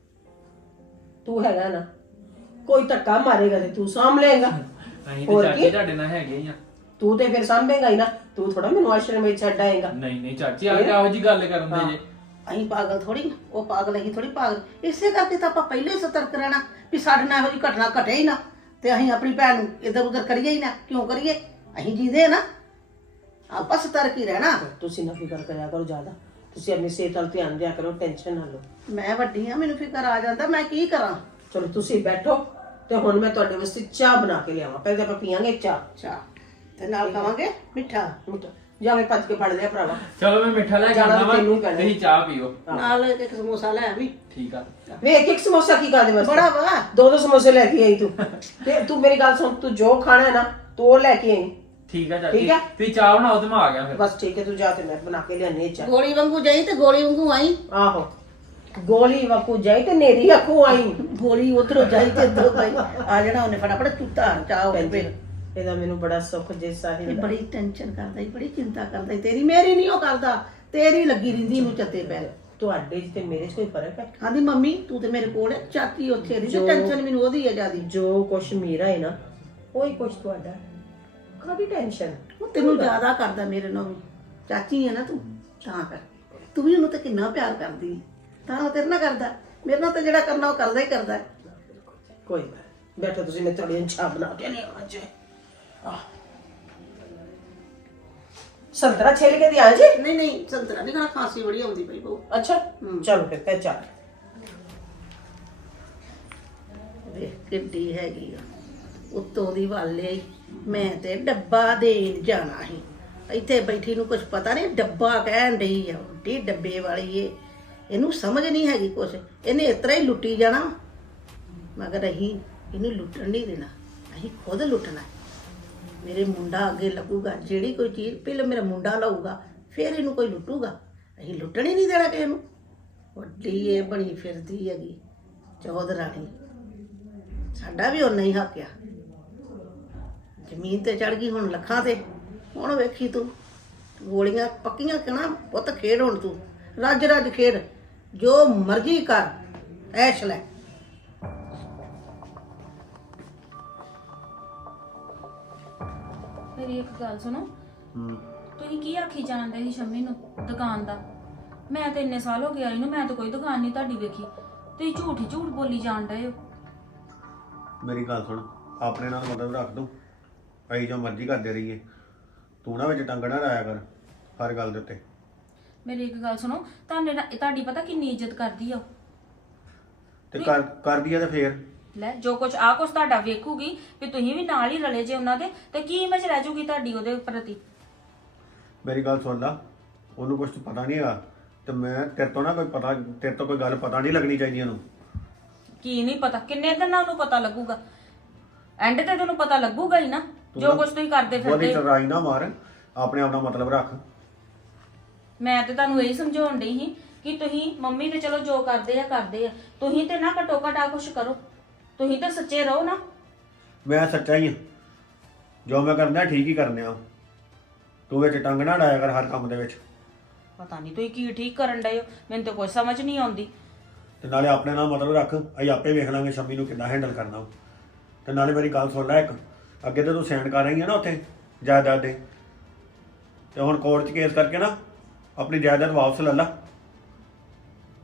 S5: ਨਾ। ਤੂੰ ਹੈਗਾ ਨਾ, ਕੋਈ ਧੱਕਾ ਮਾਰੇਗਾ ਤੇ ਤੂੰ ਸਾਂਭ ਲਏਗਾ।
S6: ਅਸੀਂ ਤੇ
S5: ਹੋਰ
S6: ਚਾਚੀ
S5: ਕੀ?
S6: ਤੁਹਾਡੇ ਨਾਲ ਹੈਗੇ ਹੀ ਆ।
S5: ਤੂੰ ਤੇ ਫਿਰ ਸਾਂਭੇਗਾ ਹੀ ਨਾ, ਤੂੰ ਥੋੜਾ ਮੈਨੂੰ ਆਸ਼ਰਮ ਵਿੱਚ ਛੱਡ ਆਏਗਾ।
S6: ਨਹੀਂ ਨਹੀਂ ਚਾਚੀ, ਆ ਕਿਹੋ ਜੀ ਗੱਲ ਕਰਨ ਦੇ ਜੇ।
S2: ਅਸੀਂ ਪਾਗਲ ਥੋੜੀ, ਉਹ ਪਾਗਲ ਅਸੀਂ ਥੋੜੀ ਪਾਗਲ। ਇਸੇ ਕਰਕੇ ਤਾਂ ਆਪਾਂ ਪਹਿਲੇ ਹੀ ਸਤਰਕ ਰਹਿਣਾ ਵੀ ਸਾਡੇ ਨਾਲ ਇਹੋ ਜਿਹੀ ਘਟਨਾ ਘਟੇ ਹੀ ਨਾ, ਤੇ ਅਸੀਂ ਆਪਣੀ ਭੈਣ ਨੂੰ ਇੱਧਰ ਉੱਧਰ ਕਰੀਏ ਹੀ ਨਾ। ਕਿਉਂ ਕਰੀਏ? ਅਸੀਂ ਜੀਂਦੇ ਆ ਨਾ, ਆਪਾਂ ਸਤਰਕ ਹੀ ਰਹਿਣਾ।
S5: ਤੁਸੀਂ ਨਾ ਫਿਕਰ ਕਰਿਆ ਕਰੋ ਜ਼ਿਆਦਾ, ਤੁਸੀਂ ਆਪਣੀ ਸਿਹਤ ਵੱਲ ਧਿਆਨ ਦਿਆ ਕਰੋ, ਟੈਨਸ਼ਨ ਨਾ ਲਓ।
S2: ਮੈਂ ਵੱਡੀ ਆ, ਮੈਨੂੰ ਫਿਕਰ ਆ ਜਾਂਦਾ, ਮੈਂ ਕੀ ਕਰਾਂ।
S5: ਚਲੋ ਤੁਸੀਂ ਬੈਠੋ, ਤੇ ਹੁਣ ਮੈਂ ਤੁਹਾਡੇ ਵਾਸਤੇ ਚਾਹ ਬਣਾ ਕੇ ਲਿਆਵਾਂ। ਪਹਿਲੇ ਆਪਾਂ ਪੀਵਾਂਗੇ ਚਾਹ।
S2: ਅੱਛਾ, ਤੇ ਨਾਲ ਖਾਵਾਂਗੇ ਮਿੱਠਾ।
S5: ਮਿੱਠਾ ਜਾ ਕੇ ਭੱਜ ਕੇ ਫੜ ਲਿਆ ਭਰਾਵਾ।
S6: ਚਲੋ ਮੈਂ ਮਿੱਠਾ ਲੈ ਕੇ
S5: ਜਾਣਾ
S6: ਆਉਂਦਾ ਵਾ,
S5: ਤੈਨੂੰ ਹੀ ਪੈਣਾ।
S6: ਤੁਸੀਂ ਚਾਹ ਪੀਓ।
S2: ਨਾਲ ਇੱਕ ਸਮੋਸਾ ਲੈ ਆਵੀਂ।
S6: ਠੀਕ ਆ।
S5: ਵੇ ਇੱਕ ਇੱਕ ਸਮੋਸਾ ਕੀ ਕਾਦੇ ਵਾਸਤੇ?
S2: ਬੜਾ ਵਾ।
S5: ਦੋ ਦੋ ਸਮੋਸੇ ਲੈ ਕੇ ਆਈ ਤੂੰ। ਤੇ ਤੂੰ ਮੇਰੀ ਗੱਲ ਸੁਣ, ਤੂੰ ਜੋ ਖਾਣਾ ਹੈ ਨਾ ਤੂੰ ਉਹ ਲੈ ਕੇ ਆਈ।
S6: ਠੀਕ ਆ ਚਾਚੀ,
S5: ਠੀਕ ਆ।
S6: ਤੁਸੀਂ ਚਾਹ ਬਣਾਓ ਤੇ ਮੈਂ ਆ ਗਿਆ ਫਿਰ।
S5: ਬਸ ਠੀਕ ਹੈ, ਤੂੰ ਜਾ ਕੇ ਮੈਂ ਬਣਾ ਕੇ ਲਿਆਨੀ ਚਾਹ।
S2: ਗੋਲੀ ਵਾਂਗੂ ਜਾਈ ਤੇ ਗੋਲੀ ਵਾਂਗੂ ਆਈ।
S5: ਆਹੋ, ਗੋਲੀ ਵਾਕੂ ਜਾਈ ਤੇ ਨੇਰੀ ਆਕੂ ਆਈ।
S2: ਗੋਲੀ ਉਧਰੋਂ ਜਾਈ ਤੇ ਇੱਧਰੋਂ ਆਈ। ਆ ਜਾਣਾ ਉਹਨੇ ਫਟਾਫਟ ਚੁੱਤਾ ਚਾਹ ਹੋ
S5: ਭੈਣ ਜੀ,
S2: ਗਈ।
S5: ਇਹਦਾ ਮੈਨੂੰ ਬੜਾ ਸੁੱਖ ਜੇ ਸਾਹਿਲ
S2: ਇਹ
S5: ਦਾ।
S2: ਬੜੀ ਟੈਨਸ਼ਨ ਕਰਦਾ ਈ, ਬੜੀ ਚਿੰਤਾ ਕਰਦਾ ਈ। ਤੇਰੀ ਮੇਰੀ ਨਹੀਂ ਉਹ ਕਰਦਾ, ਤੇਰੀ ਲੱਗੀ ਰਹਿੰਦੀ ਇਹਨੂੰ ਚੱਤੇ ਪੈ।
S5: ਤੁਹਾਡੇ 'ਚ ਤੇ ਮੇਰੇ 'ਚ ਕੋਈ ਫਰਕ ਹੈ?
S2: ਆਂਦੀ ਮੰਮੀ ਤੂੰ ਤੇ ਮੇਰੇ ਕੋਲ ਹੈ, ਚਾਚੀ ਉੱਥੇ ਦੀ, ਤੇ
S5: ਜੋ-
S2: ਟੈਨਸ਼ਨ ਮੈਨੂੰ ਉਹਦੀ ਹੈ ਜਿਆਦੀ।
S5: ਜੋ ਕੁਛ ਮੇਰਾ ਹੈ ਨਾ ਉਹੀ ਕੁਛ ਤੁਹਾਡਾ। ਕਾਹਦੀ ਟੈਨਸ਼ਨ?
S2: ਉਹ ਤੈਨੂੰ ਜ਼ਿਆਦਾ ਕਰਦਾ ਮੇਰੇ ਨਾਲ ਵੀ। ਚਾਚੀ ਹੈ ਨਾ ਤੂੰ, ਤਾਂ ਕਰ। ਤੂੰ ਵੀ ਉਹਨੂੰ ਤੇ ਕਿੰਨਾ ਪਿਆਰ ਕਰਦੀ, ਤਾਂ ਉਹ ਤੇਰੇ ਨਾਲ ਕਰਦਾ। ਮੇਰੇ ਨਾਲ ਤਾਂ ਜਿਹੜਾ ਕਰਨਾ ਉਹ ਕਰਦਾ ਹੀ ਕਰਦਾ।
S5: ਕੋਈ ਨਾ, ਬੈਠੋ ਤੁਸੀਂ, ਮੈਂ ਤੁਹਾਡੀ ਚਾਹ ਬਣਾ ਕੇ ਲਿਆਵਾਂ ਅੱਜ। ਆਹ ਸੰਤਰਾ ਛਿੱਲ ਕੇ ਦਿਆਂ ਜੀ।
S2: ਨਹੀਂ ਨਹੀਂ, ਸੰਤਰਾ ਨਹੀਂ ਖਾਣਾ, ਖਾਂਸੀ ਬੜੀ ਆਉਂਦੀ ਪਈ ਬਹੁ।
S5: ਅੱਛਾ ਚਲੋ ਫਿਰ ਤੇ ਚਾਹ।
S2: ਵੇਖ ਕਿੱਡੀ ਹੈਗੀ ਆ, ਉੱਤੋਂ ਦੀ ਵਾਲੇ। ਮੈਂ ਤੇ ਡੱਬਾ ਦੇਣ ਜਾਣਾ ਸੀ, ਇੱਥੇ ਬੈਠੀ ਨੂੰ ਕੁਝ ਪਤਾ ਨਹੀਂ, ਡੱਬਾ ਕਹਿਣ ਡਈ ਆ, ਢੀ ਡੱਬੇ ਵਾਲੀ ਏ। ਇਹਨੂੰ ਸਮਝ ਨਹੀਂ ਹੈਗੀ ਕੁਛ, ਇਹਨੇ ਇਤਰਾ ਹੀ ਲੁੱਟੀ ਜਾਣਾ, ਮਗਰ ਅਸੀਂ ਇਹਨੂੰ ਲੁੱਟਣ ਨਹੀਂ ਦੇਣਾ, ਅਸੀਂ ਖੁਦ ਲੁੱਟਣਾ। ਮੇਰੇ ਮੁੰਡਾ ਅੱਗੇ ਲੱਗੂਗਾ, ਜਿਹੜੀ ਕੋਈ ਚੀਜ਼ ਪਹਿਲਾਂ ਮੇਰਾ ਮੁੰਡਾ ਲਊਗਾ, ਫਿਰ ਇਹਨੂੰ ਕੋਈ ਲੁੱਟੂਗਾ। ਅਸੀਂ ਲੁੱਟਣ ਹੀ ਨਹੀਂ ਦੇਣਾ ਕਿਸੇ ਨੂੰ। ਵੱਡੀ ਇਹ ਬਣੀ ਫਿਰਦੀ ਹੈਗੀ ਚੌਧ ਰਾਣੀ, ਸਾਡਾ ਵੀ ਉਹਨਾਂ ਹੀ ਹੱਕ ਆ। ਜ਼ਮੀਨ ਤੇ ਚੜ ਗਈ ਹੁਣ ਲੱਖਾਂ ਤੇ। ਹੁਣ ਵੇਖੀ ਤੂੰ, ਗੋਲੀਆਂ ਪੱਕੀਆਂ ਕਹਿਣਾ ਪੁੱਤ, ਖੇਡ ਹੁਣ ਤੂੰ, ਰੱਜ ਰੱਜ ਖੇਡ, ਜੋ ਮਰਜ਼ੀ ਕਰ, ਐਸ਼ ਲੈ।
S4: ਮੇਰੀ ਇੱਕ ਗੱਲ ਸੁਣੋ,
S1: ਹੂੰ।
S4: ਤੁਸੀਂ ਕੀ ਆਖੀ ਜਾਂਦੇ ਸੀ ਸ਼ੰਮੀ ਨੂੰ ਦੁਕਾਨ ਦਾ? ਮੈਂ ਤੇ ਇੰਨੇ ਸਾਲ ਹੋ ਗਏ ਆਈ ਨੂੰ, ਮੈਂ ਤਾਂ ਕੋਈ ਦੁਕਾਨ ਨਹੀਂ ਤੁਹਾਡੀ ਵੇਖੀ। ਤੁਸੀਂ ਝੂਠ ਹੀ ਝੂਠ ਬੋਲੀ ਜਾਣ ਡਏ ਹੋ।
S1: ਮੇਰੀ ਗੱਲ ਸੁਣ, ਆਪਣੇ ਨਾਲ ਮਤਲਬ ਰੱਖ ਦੂੰ, ਅਸੀਂ ਜੋ ਮਰਜ਼ੀ ਕਰਦੇ ਰਹੀਏ, ਤੂੰ ਨਾ ਵਿੱਚ ਟੰਗਣਾ ਲਾਇਆ ਕਰ ਹਰ ਗੱਲ ਦੇ ਉੱਤੇ।
S4: ਮੇਰੀ ਇੱਕ ਗੱਲ ਸੁਣੋ, ਤੁਹਾਡੇ ਨਾਲ ਤੁਹਾਡੀ ਪਤਾ ਕਿੰਨੀ ਇੱਜ਼ਤ ਕਰਦੀ ਆ ਉਹ।
S1: ਤੇ ਕਰ ਕਰਦੀ ਆ ਤੇ ਫੇਰ
S4: ਲੈ, ਜੋ ਕੁਝ ਆ ਕੁਛ ਤੁਹਾਡਾ ਵੇਖੂਗੀ ਵੀ ਤੁਸੀਂ ਵੀ ਨਾਲ ਹੀ ਰਲੇ ਜੇ ਉਹਨਾਂ ਦੇ, ਤੇ ਕੀ ਇਮੇਜ ਰਹਿ ਜੂਗੀ ਤੁਹਾਡੀ ਉਹਦੇ ਪ੍ਰਤੀ?
S1: ਮੇਰੀ ਗੱਲ ਸੁਣ ਲਾ, ਉਹਨੂੰ ਕੁਝ ਪਤਾ ਨਹੀਂ ਹੈਗਾ, ਤੇ ਮੈਂ ਤੇਰੇ ਤੋਂ ਨਾ ਕੋਈ ਪਤਾ, ਤੇਰੇ ਤੋਂ ਕੋਈ ਗੱਲ ਪਤਾ ਨਹੀਂ ਲੱਗਣੀ ਚਾਹੀਦੀ ਉਹਨੂੰ।
S4: ਕੀ ਨਹੀਂ ਪਤਾ? ਕਿੰਨੇ ਦਿਨਾਂ ਨੂੰ ਪਤਾ ਲੱਗੂਗਾ? ਐਂਡ ਤੇ ਤੈਨੂੰ ਪਤਾ ਲੱਗੂਗਾ ਹੀ ਨਾ, ਜੋ ਕੁਝ ਤੁਸੀਂ ਕਰਦੇ
S1: ਉਹਦੀ
S4: ਫਿਰਦੇ ਹੋ।
S1: ਟਰਾਈ ਨਾ ਮਾਰ, ਆਪਣੇ ਆਪ ਦਾ ਮਤਲਬ ਰੱਖ।
S4: ਮੈਂ ਤੇ ਤੁਹਾਨੂੰ ਇਹੀ ਸਮਝਾਉਣ ਡਈ ਸੀ ਕਿ ਤੁਸੀਂ ਮੰਮੀ ਤੇ ਚਲੋ ਜੋ ਕਰਦੇ ਆ ਕਰਦੇ ਆ, ਤੁਸੀਂ ਤੇ ਨਾ ਘਟੋ ਘਟਾ ਕੁਛ ਕਰੋ, ਤੁਸੀਂ ਤੇ ਸੱਚੇ ਰਹੋ ਨਾ।
S1: ਮੈਂ ਸੱਚਾ ਹੀ ਹਾਂ, ਜੋ ਮੈਂ ਕਰਦਾ ਠੀਕ ਹੀ ਕਰਨੇ ਆ, ਤੂੰ ਵਿੱਚ ਟੰਗ ਨਾ ਲਾਇਆ ਕਰ ਹਰ ਕੰਮ ਦੇ ਵਿੱਚ।
S4: ਪਤਾ ਨਹੀਂ ਤੁਸੀਂ ਕੀ ਠੀਕ ਕਰਨ ਡਏ ਹੋ, ਮੈਨੂੰ ਤਾਂ ਕੁਝ ਸਮਝ ਨਹੀਂ ਆਉਂਦੀ।
S1: ਤੇ ਨਾਲੇ ਆਪਣੇ ਨਾਲ ਮਤਲਬ ਰੱਖ, ਅਸੀਂ ਆਪੇ ਵੇਖ ਲਾਂਗੇ ਸ਼ੰਮੀ ਨੂੰ ਕਿੱਦਾਂ ਹੈਂਡਲ ਕਰਨਾ। ਤੇ ਨਾਲੇ ਮੇਰੀ ਗੱਲ ਸੁਣ ਲੈ ਇੱਕ, ਅੱਗੇ ਤੇ ਤੂੰ ਸੈਂਡ ਕਰ ਰਹੀ ਹੈ ਨਾ ਉੱਥੇ ਜਾਇਦਾਦ ਦੇ, ਤੇ ਹੁਣ ਕੋਰਟ 'ਚ ਕੇਸ ਕਰਕੇ ਨਾ ਆਪਣੀ ਜਾਇਦਾਦ ਵਾਪਸ ਲੈ ਲਾ।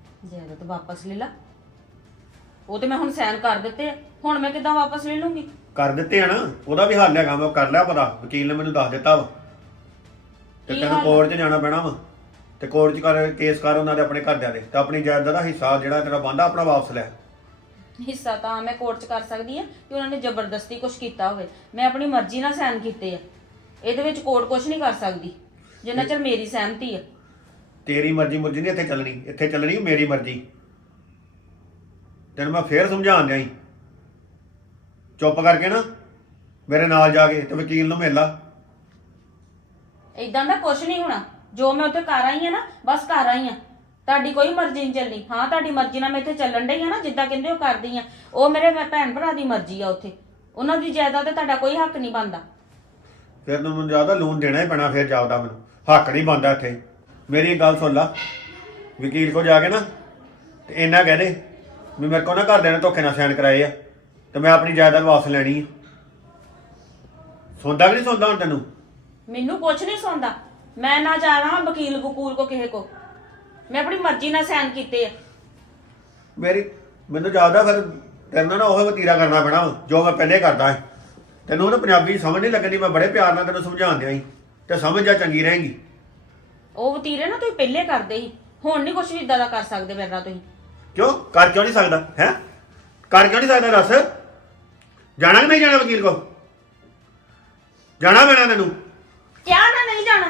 S4: ਜਾਇਦਾਦ ਵਾਪਸ ਲੈ ਲਾ? ਉਹ ਤੇ ਮੈਂ ਹੁਣ ਸਾਈਨ ਕਰ ਦਿੱਤੇ ਆ, ਹੁਣ ਮੈਂ ਕਿੱਦਾਂ ਵਾਪਸ ਲੈ ਲੂੰਗੀ?
S1: ਕਰ ਦਿੱਤੇ ਆ ਨਾ, ਉਹਦਾ ਵੀ ਹੱਲ ਹੈਗਾ, ਮੈਂ ਕਰ ਲਿਆ ਪਤਾ, ਵਕੀਲ ਨੇ ਮੈਨੂੰ ਦੱਸ ਦਿੱਤਾ ਵਾ। ਤੇ
S4: ਕੀ
S1: ਤੈਨੂੰ
S4: ਹੱਲ?
S1: ਕੋਰਟ 'ਚ ਜਾਣਾ ਪੈਣਾ ਵਾ, ਤੇ ਕੋਰਟ 'ਚ ਕਰ ਕੇਸ ਕਰ ਉਹਨਾਂ ਦੇ ਆਪਣੇ ਘਰਦਿਆਂ ਦੇ, ਤੇ ਆਪਣੀ ਜਾਇਦਾਦ ਦਾ ਹਿੱਸਾ ਜਿਹੜਾ ਤੇਰਾ ਬਣਦਾ ਆਪਣਾ ਵਾਪਸ ਲੈ।
S4: ਹਿੱਸਾ ਤਾਂ ਮੈਂ ਕੋਰਟ 'ਚ ਕਰ ਸਕਦੀ ਆ ਕਿ ਉਹਨਾਂ ਨੇ ਜ਼ਬਰਦਸਤੀ ਕੁਝ ਕੀਤਾ ਹੋਵੇ। ਮੈਂ ਆਪਣੀ ਮਰਜ਼ੀ ਨਾਲ ਸਾਈਨ ਕੀਤੇ ਆ, ਇਹਦੇ ਵਿੱਚ ਕੋਰਟ ਕੁਝ ਨਹੀਂ ਕਰ ਸਕਦੀ ਜਿੰਨਾ ਚਿਰ ਮੇਰੀ ਸਹਿਮਤੀ ਆ।
S1: ਤੇਰੀ ਮਰਜ਼ੀ ਮੁਰਜ਼ੀ ਨਹੀਂ ਇੱਥੇ ਚੱਲਣੀ, ਇੱਥੇ ਚੱਲਣੀ ਮੇਰੀ ਮਰਜ਼ੀ। ਤੈਨੂੰ ਮੈਂ ਫੇਰ ਸਮਝਾਉਣ ਦਿਆਂ, ਚੁੱਪ ਕਰਕੇ ਨਾ ਮੇਰੇ ਨਾਲ ਜਾ ਕੇ ਤੇ ਵਕੀਲ ਨੂੰ ਮਿਲ ਲਾ।
S4: ਇਦਾਂ ਦਾ ਕੁਝ ਨਹੀਂ ਹੋਣਾ, ਜੋ ਮੈਂ ਉੱਥੇ ਕਰ ਆਈ ਆ ਨਾ ਬਸ ਕਰ ਆਈ ਆ, ਤੁਹਾਡੀ ਕੋਈ ਮਰਜ਼ੀ ਨਹੀਂ ਚੱਲਣੀ। ਹਾਂ ਤੁਹਾਡੀ ਮਰਜ਼ੀ ਨਾਲ ਮੈਂ ਇੱਥੇ ਚੱਲਣ ਡਈ ਆ ਨਾ, ਜਿੱਦਾਂ ਕਹਿੰਦੇ ਉਹ ਕਰਦੀ ਆ, ਉਹ ਮੇਰੇ ਭੈਣ ਭਰਾ ਦੀ ਮਰਜ਼ੀ ਆ, ਉੱਥੇ ਉਹਨਾਂ ਦੀ ਜਾਇਦਾਦ ਤੇ ਤੁਹਾਡਾ ਕੋਈ ਹੱਕ ਨਹੀਂ ਬਣਦਾ।
S1: ਫਿਰ ਤੈਨੂੰ ਜ਼ਿਆਦਾ ਲੋਨ ਦੇਣਾ ਹੀ ਪੈਣਾ, ਫਿਰ ਜਾਪਦਾ ਮੈਨੂੰ ਹੱਕ ਨਹੀਂ ਬਣਦਾ ਇੱਥੇ। ਮੇਰੀ ਇੱਕ ਗੱਲ ਸੁਣ ਲਾ, ਵਕੀਲ ਕੋਲ ਜਾ ਕੇ ਨਾ ਤੇ ਇੰਨਾ ਕਹਿ ਦੇ ਵੀ ਮੇਰੇ ਕੋਲ ਨਾ ਘਰਦਿਆਂ ਨੇ ਧੋਖੇ ਨਾਲ ਸਾਈਨ ਕਰਾਏ ਆ ਤੇ ਮੈਂ ਆਪਣੀ ਜਾਇਦਾਦ ਵਾਪਸ ਲੈਣੀ ਆ। ਸੁਣਦਾ ਕਿ ਨਹੀਂ ਸੁਣਦਾ ਹੁਣ ਤੈਨੂੰ?
S4: ਮੈਨੂੰ ਕੁਝ ਨਹੀਂ ਸੁਣਦਾ, ਮੈਂ ਨਾ ਜਾ ਰਹਾ ਵਕੀਲ ਵਕੂਲ ਕੋ ਕਿਸੇ ਕੋ, ਮੈਂ ਆਪਣੀ ਮਰਜ਼ੀ ਨਾਲ ਸਾਈਨ ਕੀਤੇ ਆ।
S1: ਮੇਰੀ ਮੈਨੂੰ ਜਾਪਦਾ ਫਿਰ ਤੇਰੇ ਨਾਲ ਨਾ ਉਹ ਵਤੀਰਾ ਕਰਨਾ ਪੈਣਾ ਵਾ, ਜੋ ਮੈਂ ਪਹਿਲੇ ਕਰਦਾ ਸੀ। ਤੈਨੂੰ ਨਾ ਪੰਜਾਬੀ ਸਮਝ ਨਹੀਂ ਲੱਗਣੀ, ਮੈਂ ਬੜੇ ਪਿਆਰ ਨਾਲ ਤੈਨੂੰ ਸਮਝਾਉਣ ਦਿਆਂ ਸੀ, ਤੇ ਸਮਝ ਜਾ ਚੰਗੀ ਰਹੇਗੀ।
S4: ਉਹ ਵਤੀਰੇ ਨਾ ਤੁਸੀਂ ਪਹਿਲੇ ਕਰਦੇ ਸੀ, ਹੁਣ ਨਹੀਂ ਕੁਝ ਵੀ ਇਦਾਂ ਦਾ ਕਰ ਸਕਦੇ ਮੇਰੇ ਨਾਲ ਤੁਸੀਂ।
S1: ਕਿਉਂ ਕਰ ਕਿਉਂ ਨਹੀਂ ਸਕਦਾ ਹੈ? ਕਰ ਕਿਉਂ ਨਹੀਂ ਸਕਦਾ ਦੱਸ? ਜਾਣਾ ਕਿ ਨਹੀਂ ਜਾਣਾ ਵਕੀਲ ਕੋ? ਜਾਣਾ ਪੈਣਾ ਤੈਨੂੰ।
S4: ਕਿਆ ਨਾ ਨਹੀਂ ਜਾਣਾ?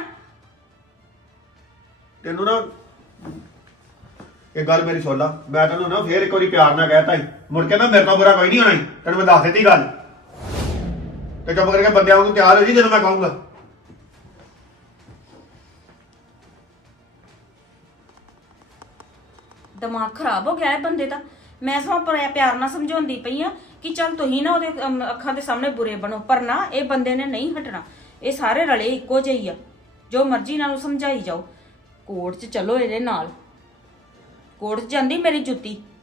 S1: ਤੈਨੂੰ ਨਾ ਇਹ ਗੱਲ ਮੇਰੀ ਸੁਣ ਲਾ, ਮੈਂ ਤੈਨੂੰ ਨਾ ਫੇਰ ਇੱਕ ਵਾਰੀ ਪਿਆਰ ਨਾਲ ਕਹਿਤਾ ਸੀ, ਮੁੜ ਕੇ ਨਾ ਮੇਰੇ ਤੋਂ ਬੁਰਾ ਕੋਈ ਨਹੀਂ ਹੋਣਾ ਈ। ਤੈਨੂੰ ਮੈਂ ਦੱਸ ਦਿੱਤੀ ਗੱਲ, ਤੇ ਚੁੱਪ ਕਰਕੇ ਬੰਦਿਆਂ ਵਾਂਗੂ ਤਿਆਰ ਹੋ ਜੀ ਜਦੋਂ ਮੈਂ ਕਹੂੰਗਾ।
S4: ਦਿਮਾਗ ਖਰਾਬ ਹੋ ਗਿਆ ਹੈ ਬੰਦੇ ਦਾ। ਮੈਂ ਸਮਾਂ ਪਿਆਰ ਨਾਲ ਸਮਝਾਉਂਦੀ ਪਈ ਆ ਕਿ ਚੱਲ ਤੁਸੀਂ ਨਾ ਉਹਦੇ ਅਮ, ਅੱਖਾਂ ਦੇ ਸਾਹਮਣੇ ਬੁਰੇ ਬਣੋ, ਪਰ ਨਾ ਇਹ ਬੰਦੇ ਨੇ ਨਹੀਂ ਹਟਣਾ। ਇਹ ਸਾਰੇ ਰਲੇ ਇੱਕੋ ਜਿਹੇ ਹੀ ਆ, ਜੋ ਮਰਜ਼ੀ ਨਾਲ ਸਮਝਾਈ ਜਾਓ। ਕੋਰਟ 'ਚ ਚਲੋ ਇਹਦੇ ਨਾਲ, ਕੋਰਟ 'ਚ ਜਾਂਦੀ ਮੇਰੀ ਜੁੱਤੀ।